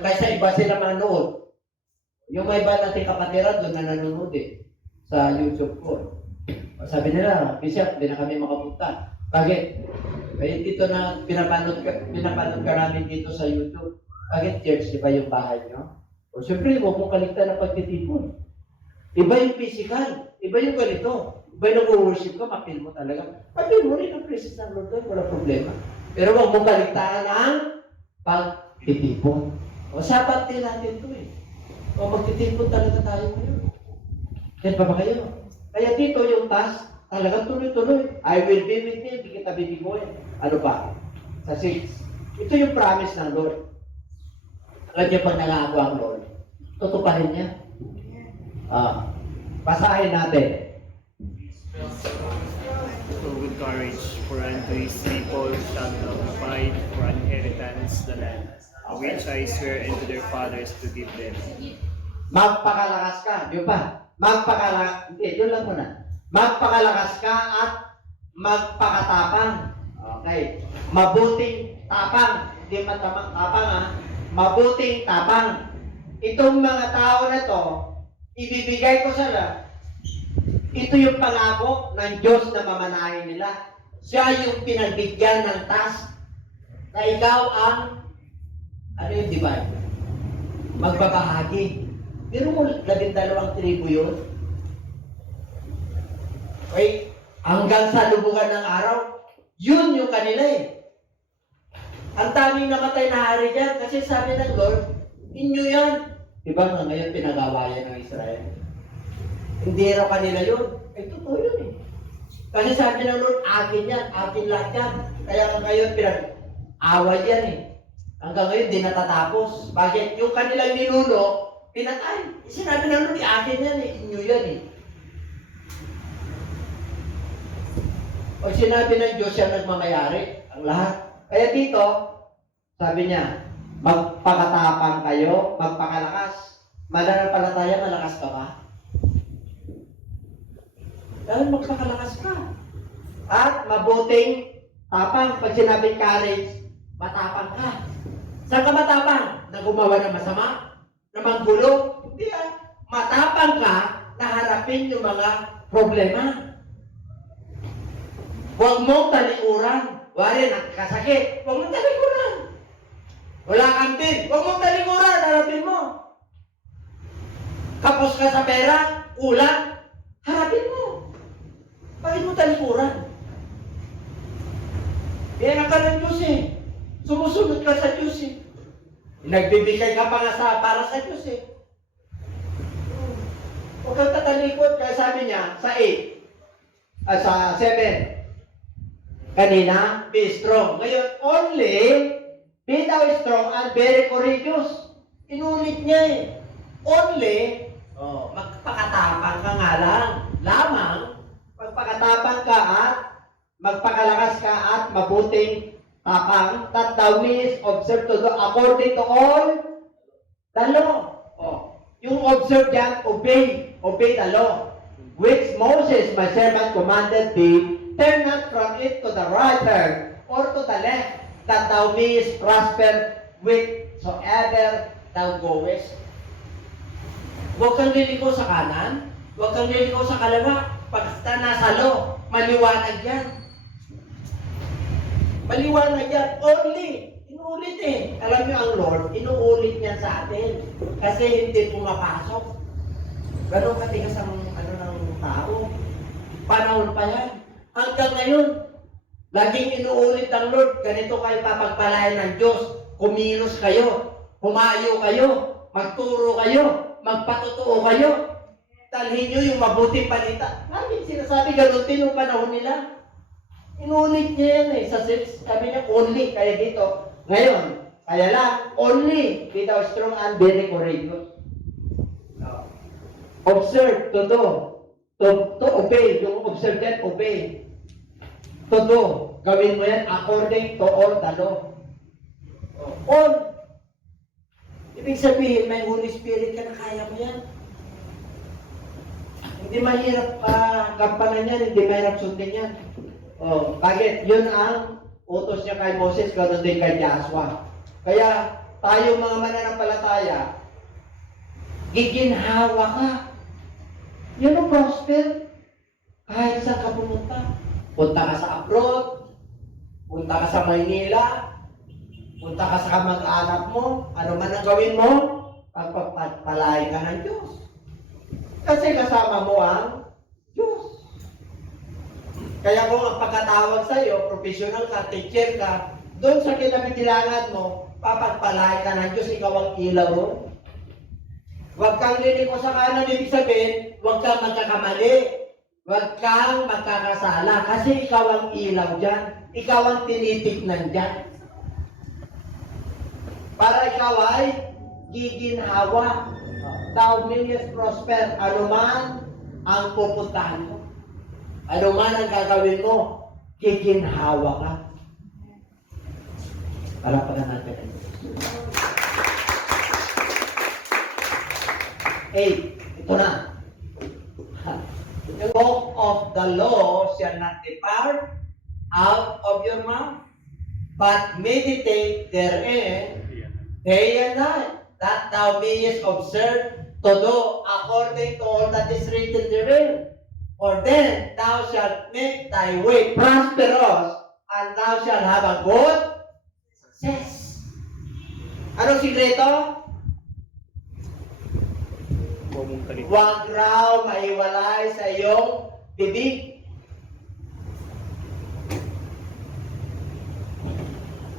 kaysa iba sila manood. Yung may iba natin kapatiran, doon na nanonood eh. Sa YouTube ko. Sabi nila, Bishop, hindi na kami makapunta. Bakit? Kaya dito na pinapanood ka namin dito sa YouTube. Bakit church, iba yung bahay nyo? Siyempre, huwag mong kaligtan ng pagtitipon. Iba yung physical. Iba yung ganito. Iba yung nag-worship ka, mapil mo talaga. Mapil mo rin ang presence ng Lord doon, wala problema. Pero huwag mong kaligtaan ang pagtitipon. Sabat din natin ito eh. Magtitipon talaga tayo ngayon. Yan pa ba kayo? Kaya dito yung task, talagang tuloy-tuloy. I will be with you, hindi kita bibiguin. Ano pa? Sa 6. Ito yung promise ng Lord. Alam niyo pag nangako ang Lord, tutuparin niya. Basahin natin. So with courage, for unto his people shall thou provide for an inheritance the land, which I swear unto their fathers to give them. Magpakalakas ka, di ba? Yun lang muna. Magpakalakas ka at magpakatapang. Okay. Mabuting tapang. Hindi matamang tapang ha. Mabuting tapang. Itong mga tao na to, ibibigay ko sa lahat. Ito yung pangako ng Diyos na mamanahin nila. Siya yung pinagbigyan ng task na ikaw ang, yung divide? Magbabahagi. Pero mo, 12 tribo yun. Okay? Hanggang sa lubungan ng araw, yun yung kanila eh. Ang daming namatay na hari dyan kasi sabi ng Lord, inyo yan. Diba nga ngayon pinagawayan ng Israel? Hindi raw kanila yun. Totoo yun eh. Kasi sabi ng Lord, akin yan, akin lahat yan. Kaya ngayon pinag-away yan eh. Hanggang ngayon di natatapos. Bakit? Yung kanilang ninuno, pinatay. Sinabi ng Lord, akin yan eh, inyo yan eh. O sinabi ng Diyos siya nagmamayari, ang lahat. Kaya dito, sabi niya, magpakatapang kayo, magpakalakas. Mananampalataya, malakas ka ba? Dahil magpakalakas ka. At mabuting tapang. Pag sinabing courage, matapang ka. Saan ka matapang? Na gumawa ng masama? Na manggulo? Hindi matapang ka na harapin yung mga problema. Huwag mong talikuran. Wari, nakakasakit. Huwag mong talikuran. Wala kang din. Huwag mong talikuran. Harapin mo. Kapos ka sa pera, kulang, harapin mo. Bakit ka ng Diyos eh. Sumusunod ka sa Diyos eh. Nagbibigay ka pa nga para sa Diyos eh. Huwag kang tatalikod. Kaya sabi niya, sa 8, sa 7, kanina, be strong. Ngayon, only, be thou strong and very courageous. Inulit niya eh. Only, magpakatapang ka nga lang. Lamang, magpakatapang ka at magpakalakas ka at mabuting tapang, that thou mayest observe to do according to all the law. Yung observe yan, obey the law, which Moses, my servant, commanded thee. Turn not from it to the right hand or to the left, that thou mayest prosper whithersoever thou goest. Huwag kang liliko sa kanan, huwag kang liliko sa kaliwa. Pagka nasa law, maliwanag yan. Maliwanag yan. Only. Inuulit eh. Alam niyo ang Lord, inuulit niya sa atin. Kasi hindi pumapasok. Ganun katigas ang ng tao. Panahon pa yan. Hanggang ngayon, laging inuulit ng Lord, ganito kayo papagpalain ng Diyos. Kumilos kayo. Humayo kayo. Magturo kayo. Magpatotoo kayo. Talhin nyo yung mabuting balita. Namin sinasabi ganun din yung panahon nila. Inulit niya yan eh. Sa 6, sabi niya, only. Kaya dito. Ngayon, kaya lang, only. Be thou strong and very courageous. Observe, to do. To obey. Yung observe yan, obey. To do. Gawin mo yan according to all the law. All. Ibig sabihin, may Holy Spirit ka na kaya mo yan. Hindi mahirap kampanan yan, hindi mahirap sundin yan. Bakit? Yun ang utos niya kay Moses, ganoon din kay Joshua. Kaya tayo mga mananampalataya, giginhawa ka. Yun ang prosper. Kahit saan ka pumunta. Punta ka sa abroad, punta ka sa Maynila, punta ka sa kamag-anak mo, ano man ang gawin mo, pagpapalain ka ng Diyos. Kasi kasama mo ang Diyos. Kaya kung ang pagkatawag sa iyo, professional ka, teacher ka, doon sa kinabibilangan mo, papagpalain ka ng Diyos, ikaw ang ilaw mo. Huwag kang liliko sa kanan, ibig sabihin, huwag kang magkakamali. Huwag kang magkakasala, kasi ikaw ang ilaw dyan. Ikaw ang tinitignan dyan. Para ikaw ay giginhawa. Thou mayest prosper, anuman ang pupuntahan mo. Anuman ang gagawin mo, giginhawa ka. Palapagan natin. 8. Ito na. The book of the law shall not depart out of your mouth, but meditate therein day and night, that thou mayest observe to do according to all that is written therein. For then thou shalt make thy way prosperous, and thou shalt have a good success. Anong sikreto? Huwag raw maiwalay sa iyong bibig.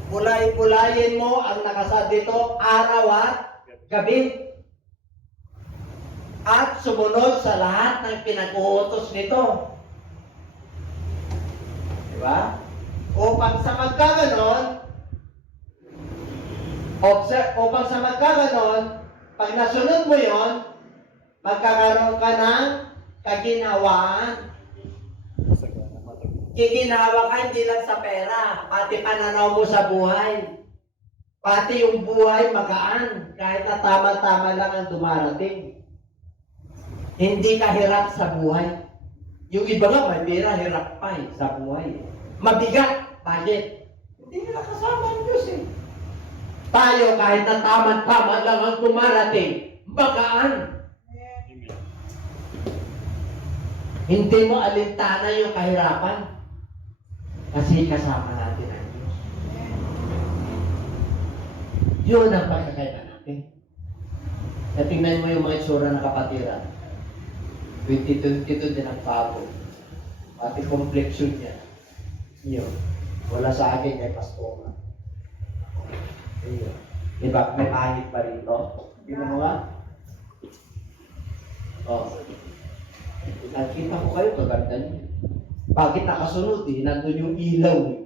Pulay-pulayin mo ang nakasad dito araw at gabi. At sumunod sa lahat ng pinag-uutos nito. Diba? Upang sa magkaganon, pag nasunod mo yon, magkakaroon ka ng kaginhawaan. Giginhawa ka hindi lang sa pera, pati pananaw mo sa buhay. Pati yung buhay magaan, kahit na tama-tama lang ang dumarating. Hindi ka hirap sa buhay. Yung iba nga, may pera, hirap pa sa buhay. Mabigat. Bakit? Hindi nila kasama ang Diyos eh. Tayo, kahit na tama-tama lang ang dumarating, magaan. Hindi mo alintana yung kahirapan. Kasi kasama natin ang Diyos. Yun ang pagkakaiba natin. Tingnan mo yung mga itsura ng kapatiran. 2022 din ang pabo. Pati complexion niya. Yun. Wala sa akin kay Pastora. Ayun. Diba? May pangit pa rito. Tingnan mo nga. Oh. Nakita ko kayo, kaganda niyo. Bakit nakasunod eh? Nandun yung ilaw eh.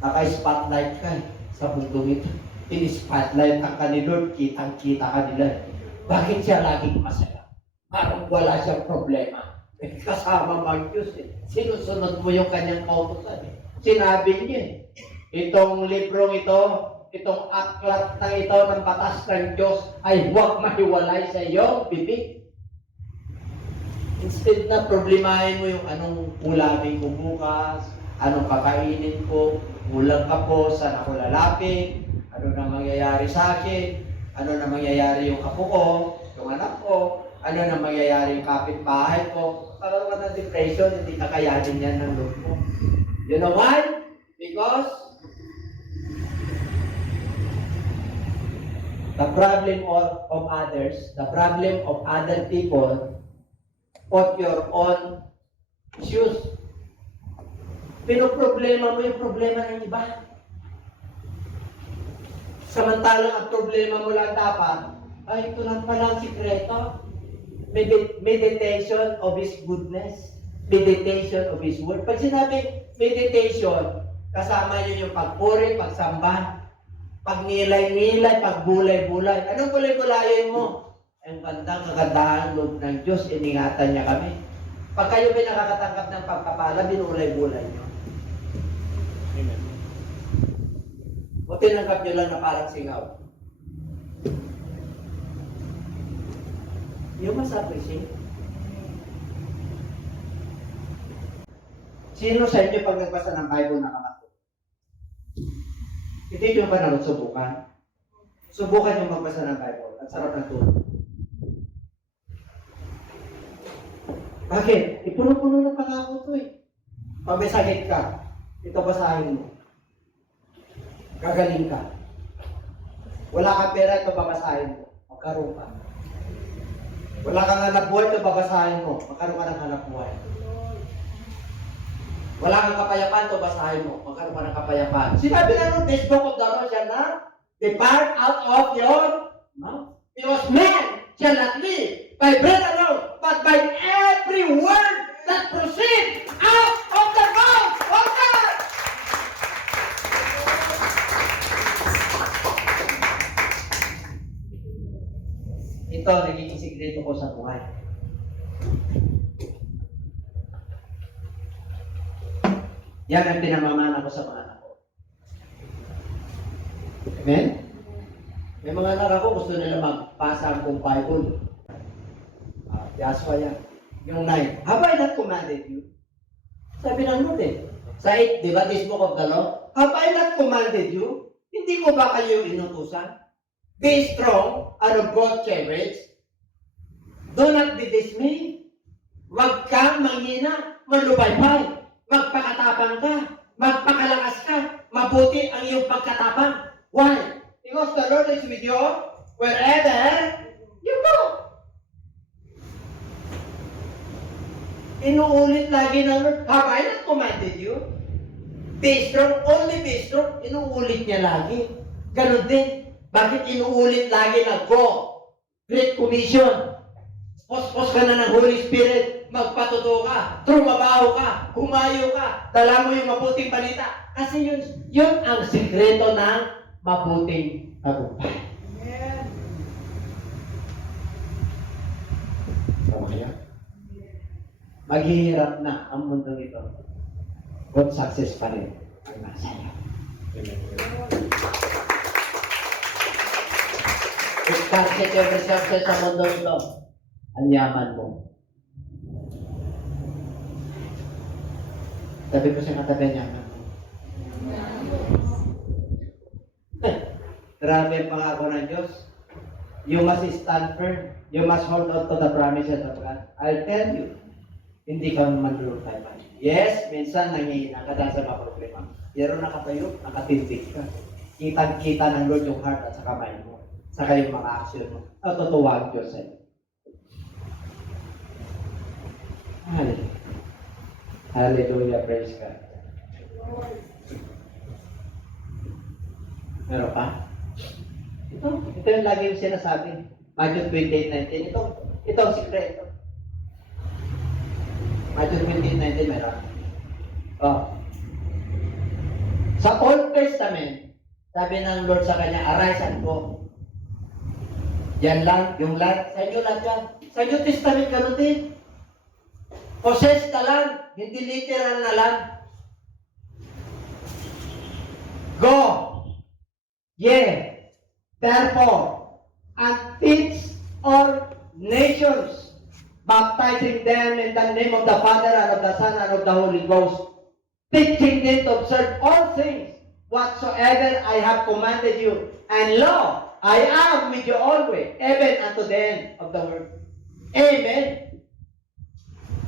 Naka-spotlight ka eh, sa bundong ito. In-spotlight ang kanilod, kitang-kita ka nila. Bakit siya laging masaya? Parang wala siyang problema. Eh, kasama mag Diyos eh. Sinusunod mo yung kanyang kautusan eh. Sinabi niya eh. Itong librong ito, itong aklat na ito ng batas ng Diyos ay huwag mahiwalay sa iyong bibig. Instead na problemahin mo yung anong ulamin ko bukas, anong kakainin ko, kulang ka po, saan ako lalapit, ano na mangyayari sa akin, ano na mangyayari yung apo ko, yung anak ko, ano na mangyayari yung kapitbahay ko. Parang ka ng depression, hindi kakayanin yan ng loob mo. You know why? Because the problem of others, the problem of other people, put your own shoes. Pinoproblema mo yung problema ng iba. Samantalang ang problema mo lang dapat, ay ito lang pala ang sikreto. Meditation of His goodness. Meditation of His word. Pag sinabi meditation, kasama yun yung pagpuri, pagsamba, pagnilay-nilay, pagbulay-bulay. Anong bulay-bulayin mo? Ang kagandahan loob ng Diyos, iningatan niya kami. Pag kayo may nakakatanggap ng pagpapala, binulay-bulay niyo. Amen. O tinanggap niyo lang na parang singaw. You must appreciate. Sino sa inyo pag nagbasa ng Bible nakakato? Hindi nyo ba subukan? Subukan yung magbasa ng Bible. Ang sarap ng tulog. Bakit? Ipuno-puno ng pangako ito eh. Pag may sakit ka, ito basahin mo. Gagaling ka. Wala kang pera, ito babasahin mo. Magkaroon ka. Wala kang hanap buhay, ito babasahin mo. Magkaroon ka ng hanap buhay. Wala kang kapayapaan, ito basahin mo. Magkaroon ka ng kapayapaan. Sinabi na nung this book of the Lord shall not depart out of your mouth. Because man shall not live by bread alone, but by every word that proceeds out of the mouth of God. Ito, nagiging sikreto ko sa buhay. Yan ang pinamamana ko sa mga anak ko. Amen? May mga anak ako, gusto nila magpasa ang Bible. Yaswa yan. Yung 9. Have I not commanded you? Sabi ng Lord eh. Sa 8, di ba, this book of the law? Have I not commanded you? Hindi ko ba kayo inutusan? Be strong and of God's courage. Do not be dismayed. Huwag kang manghina, malubaypay. Magpakatapang ka. Magpakalakas ka. Mabuti ang iyong pagkatapang. Why? Because the Lord is with you wherever you go. Inuulit lagi ng Lord, have I not commanded you? Be strong, only be strong. Inuulit niya lagi. Ganon din. Bakit inuulit lagi na go? Great Commission. Pospos ka na ng Holy Spirit. Magpatuto ka. Trumabaho ka. Humayo ka. Dala mo yung mabuting balita. Kasi yun ang sikreto ng mabuting tagumpay. Amen. Okay. Maghihirap na ang mundo nito. Good success pa rin ang masaya. Amen. Scarcity of resources sa mundo ito. Ang yaman mo. Sabi ko sa katabi niya, grabe ang pangako ng Diyos. You must stand firm. You must hold on to the promises of God. I'll tell you, hindi ka manlulutay pa. Yes, minsan nangihina ka dahil sa mga problema. Pero nakatayo, nakatindig ka. Kitang-kita ng Lord yung heart at sa kamay mo. Saka yung mga action mo. Natutuwa ang Diyos sa'yo. Hallelujah. Hallelujah. Praise God. Meron pa? Ito yung lagi yung sinasabi. Matthew 28:19. Ito ang sikreto. Matthew 28:19 meron. Oh. Sa Old Testament, sabi ng Lord sa kanya, arise and go. Yan lang, yung lahat, sa inyo lahat yan. Sa New Testament, ganun din. Possess na lang, hindi literal na lang. Go, therefore, and teach all nations, baptizing them in the name of the Father, and of the Son, and of the Holy Ghost, teaching them to observe all things whatsoever I have commanded you. And lo, I am with you always, even unto the end of the world. Amen.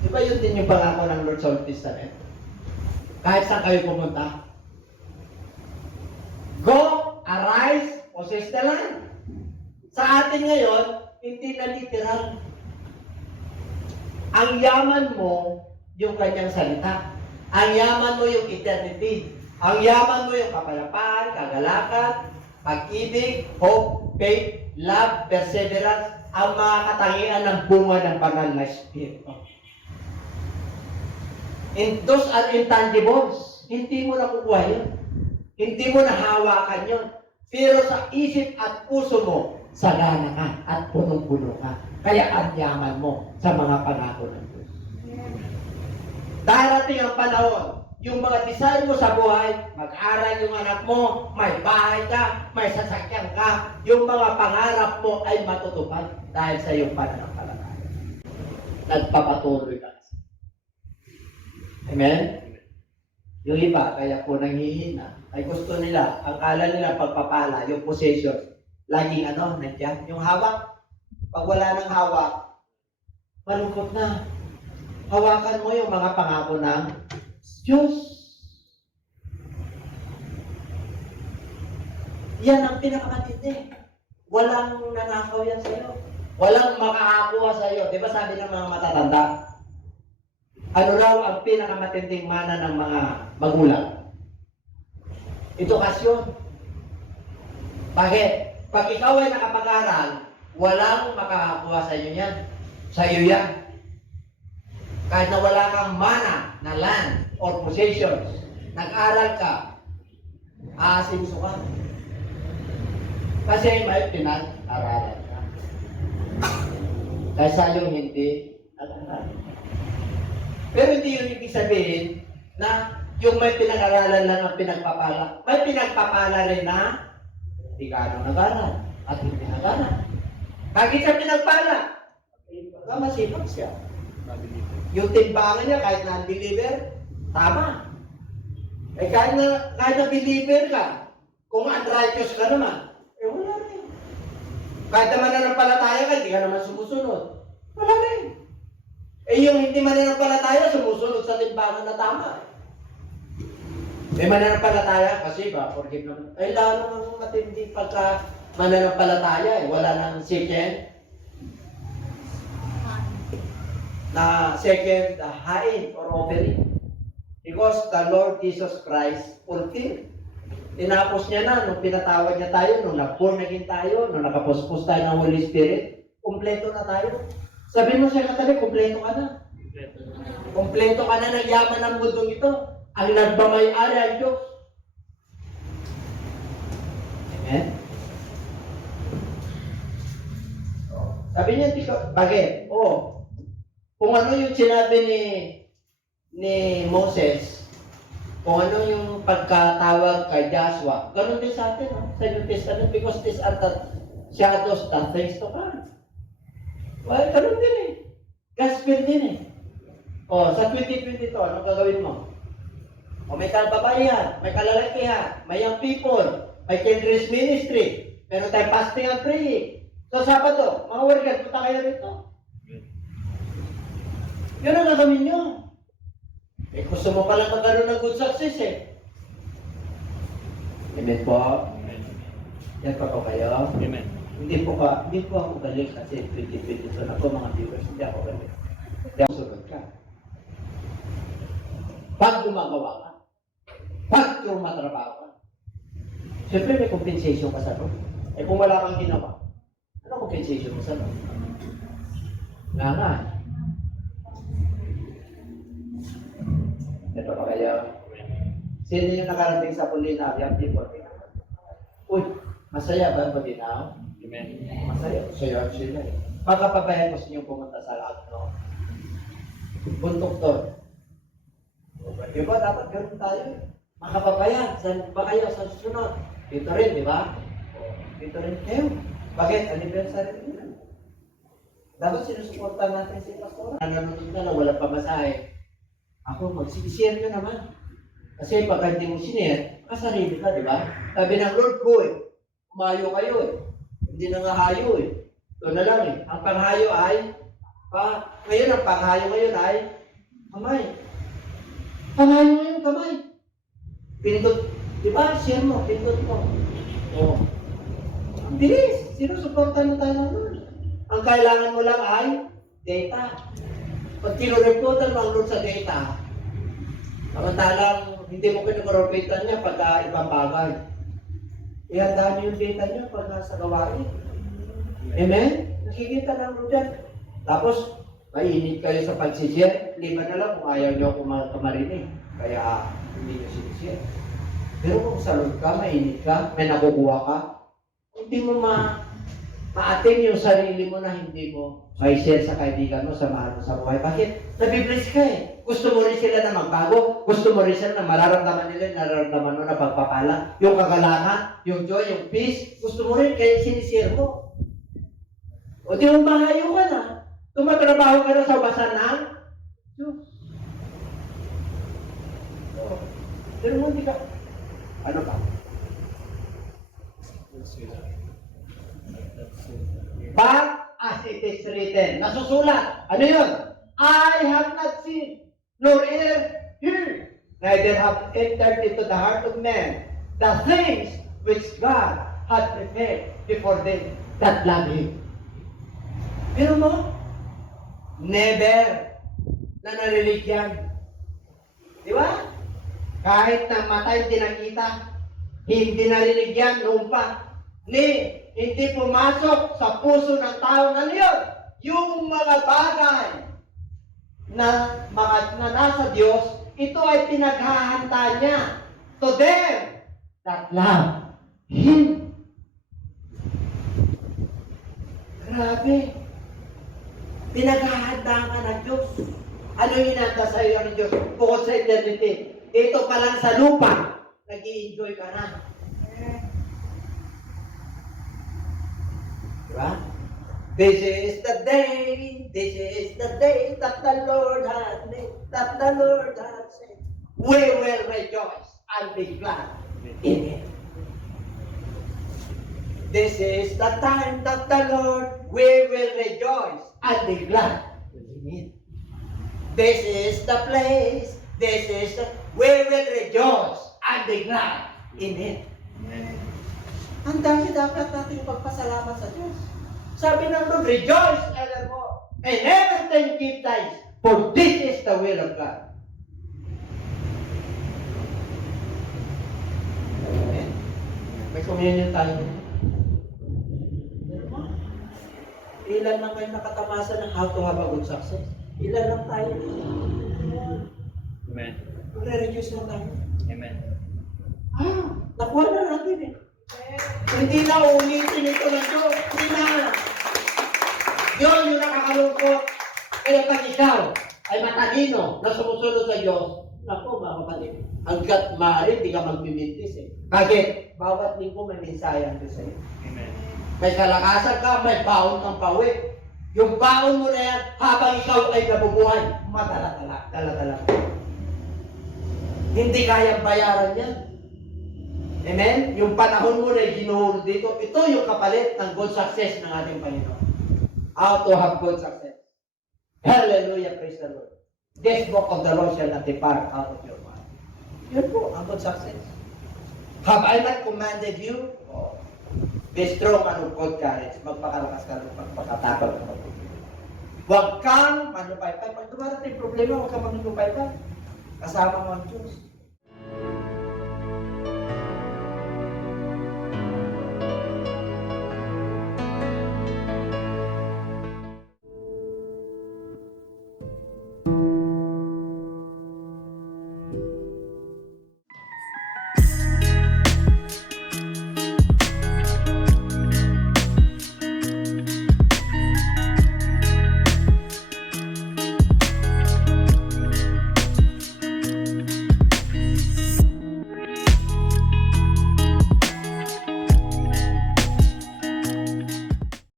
Di ba yun din yung pangako ng Lord sa Old Testament? Kahit saan kayo pumunta. Go, arise, possess the land. Sa atin ngayon, hindi na literal. Ang yaman mo, yung kanyang salita. Ang yaman mo yung eternity. Ang yaman mo yung kapayapaan, kagalakan, pag-ibig, hope, faith, love, perseverance, ang mga katangian ng bunga ng banal na Espiritu. And those are intangibles. Hindi mo nakukuha yun. Hindi mo nahawakan yun. Pero sa isip at puso mo, sagana ka at punong-puno ka. Kaya ang yaman mo sa mga pangako ng Diyos. Darating ang panahon, yung mga desire mo sa buhay, mag-aral yung anak mo, may bahay ka, may sasakyan ka, yung mga pangarap mo ay matutupad dahil sa iyong pananampalataya. Nagpapatuloy ka. Amen? Yung iba, kaya po nanghihina, ay gusto nila, ang kala nila pagpapala, yung possession, laging nandiyan, yung hawak. Pag wala ng hawak, malungkot na. Hawakan mo yung mga pangako ng Diyos. Yan ang pinakamatindi. Walang nanakaw yan sa'yo. Walang makakakuha sa'yo. Di ba sabi ng mga matatanda? Ano raw ang pinakamatinding mana ng mga magulang? Edukasyon. Bakit? Pag ikaw ay nakapag-aral, walang makakakuha sa iyo yan. Sa iyo yan. Kahit na wala kang mana na land or possessions, nag-aral ka, aasimso ka. Kasi may pinag-aralan ka. Kaysa yung hindi nag-aral. Pero hindi yun ibig sabihin na yung may pinag-aralan lang ang pinagpapala. May pinagpapala rin na hindi gano'ng nag-aral at hindi nag-aral. Bakit siya pinagpala? Masipag siya. Yung timbangan niya, kahit na unbeliever, tama. Kahit na believer ka, kung unrighteous ka naman, wala rin. Kahit na mananampalataya ka, hindi ka naman sumusunod. Wala rin. Yung hindi mananampalataya, sumusunod sa timbangan na tama. May mananampalataya, kasi ba, forgive naman. Ay, lalo nang matindi pagka mananampalataya, wala nang second hain or offering. Because the Lord Jesus Christ fulfilled. Tinapos niya na, nung pinatawad niya tayo, nung na-born naging tayo, nung nakapuspos tayo ng Holy Spirit, kumpleto na tayo. Sabihin mo siya katabi, kumpleto ka na. Kumpleto ka na ng yaman ng mundong ito. Ang nagmamay-ari ang Diyos. Amen? Sabi niya, bakit? Kung ano yung sinabi ni Moses, kung ano yung pagkatawag kay Joshua, ganun din sa atin, sa New Testament, because these are the shadows that things to come. Well, ganun din Gospel din sa 2022, anong gagawin mo? May kababaihan, may kalalakihan, may young people, may children's ministry, meron tayong fasting and praying. So, Sabado, mga warrior, punta kayo rito. Yun ang gagawin nyo. Gusto mo pala magkaroon ng good success Amen po. Yan pa po kayo. Amen. Hindi po ako galing kasi 2022 na po mga viewers. Hindi ako galing. Hindi ako sunod ka. Pag gumagawa ka, pag tumatrabaho ka, Siyempre may compensation ka sa Lord. Eh kung wala kang ginawa, ano compensation mo sa Lord? Nga. Ito pa kaya, sino yung nakarating sa Pulinaw? Yung people. Uy, masaya ba Pulinaw? Amen. Masaya. Masaya sila eh. Pagkapabayan ko sa inyo pumunta sa lahat, no? Buntok to. Di ba dapat ganun tayo? Makapabayan. Saan ba kayo sa susunod? Dito rin, di ba? Dito rin kayo. Bakit? Anniversary rin. Dapat sinusuporta natin si Pastor. Nanonood na lang, walang pamasahe. Ako, mag-share ka naman. Kasi pag hindi mo sinare, kasarili ka, di ba? Sabi ng Lord ko eh, umayo kayo eh. Hindi na nga hayo eh. Ito na lang eh. Ang panghayo ay, ngayon ang panghayo ngayon ay, kamay. Panghayo ngayon, kamay. Pindot, di ba? Share mo, pindot mo. Oh. Ang bilis. Sinusuporta na tayo ng Lord. Ang kailangan mo lang ay data. Pag kinureportan mo ang Lord sa data, samantalang hindi mo kinureportan niya pagka ibang bagay. Ihanda niyo yung data niyo pag nasa gawain. Amen? Nakikita lang Lord yan. Tapos, mainit kayo sa pagsishare. Lima na lang kung ayaw niyo kumarinig. Kaya hindi niyo sinishare. Pero kung sa Lord ka, mainit ka, may nakukuha ka, hindi mo ma-attain yung sarili mo na hindi mo may share sa kaibigan mo, sa mahal mo sa buhay. Bakit? Nabibless ka eh. Gusto mo rin sila na magbago. Gusto mo rin sila na mararamdaman nila, nararamdaman mo na pagpapala. Yung kagalahan, yung joy, yung peace. Gusto mo rin kaya sinishare mo. O di mo mahayo ka na. Tumatrabaho ka na sa basan ng Diyos. Pero mo hindi ka. Ano ba? But as it is written, nasusulat. Ano yun? I have not seen, nor ear heard, neither have entered into the heart of man the things which God had prepared before them that love Him. Pero mo, never na narinig yan. Di ba? Kahit na mata hindi nakita, hindi narinig yan noon pa. Hindi pumasok sa puso ng tao na yun. Yung mga bagay na nasa Diyos, ito ay pinaghahanda niya to them that love Him. Grabe. Pinaghahanda ka ng Diyos. Ano yung hinanda sa iyo ng Diyos? Bukod sa eternity. Dito pa lang sa lupa, nag-i-enjoy ka na. Diba? This is the day that the Lord has made, that the Lord has said. We will rejoice and be glad in it. This is the time that the Lord, we will rejoice and be glad in it. This is the place, we will rejoice and be glad in it. Ang dami dapat natin pagpasalamat sa Diyos. Sabi ng Lord, rejoice evermore, and everything give thanks, for this is the will of God. Amen. May communion tayo. Ilan lang kayo nakatamasa ng how to have a good success? Ilan lang tayo? Amen. Re-reduce lang tayo. Amen. Nakuha na natin eh. Hindi na ulitin ito ng Diyos. Hindi na. Yun yung nakakalungkot. Kaya pag ikaw ay matalino na sumusunod sa Diyos, naku mga kapatid, hanggat maaari, hindi ka magbimintis eh. Bakit? Bawat linggo may mensahe ito sa iyo. Amen. May kalakasan ka, may baon kang pauwi. Yung baon mo na yan, habang ikaw ay nabubuhay, madala-dala. Hindi kayang bayaran yan. Amen? Yung panahon mo na ginuhol dito, ito yung kapalit ng good success ng ating Panginoon. How to have good success. Hallelujah, praise the Lord. This book of the law shall not depart out of your mouth. Yun po, ang good success. Have I not commanded you? Oh. Be strong and of good courage. Magpakalakas ka ng pagpakatabang ka. Huwag kang manlupay-pay. Pag dumarating problema, huwag kang manlupay-pay. Kasama mo ang Diyos.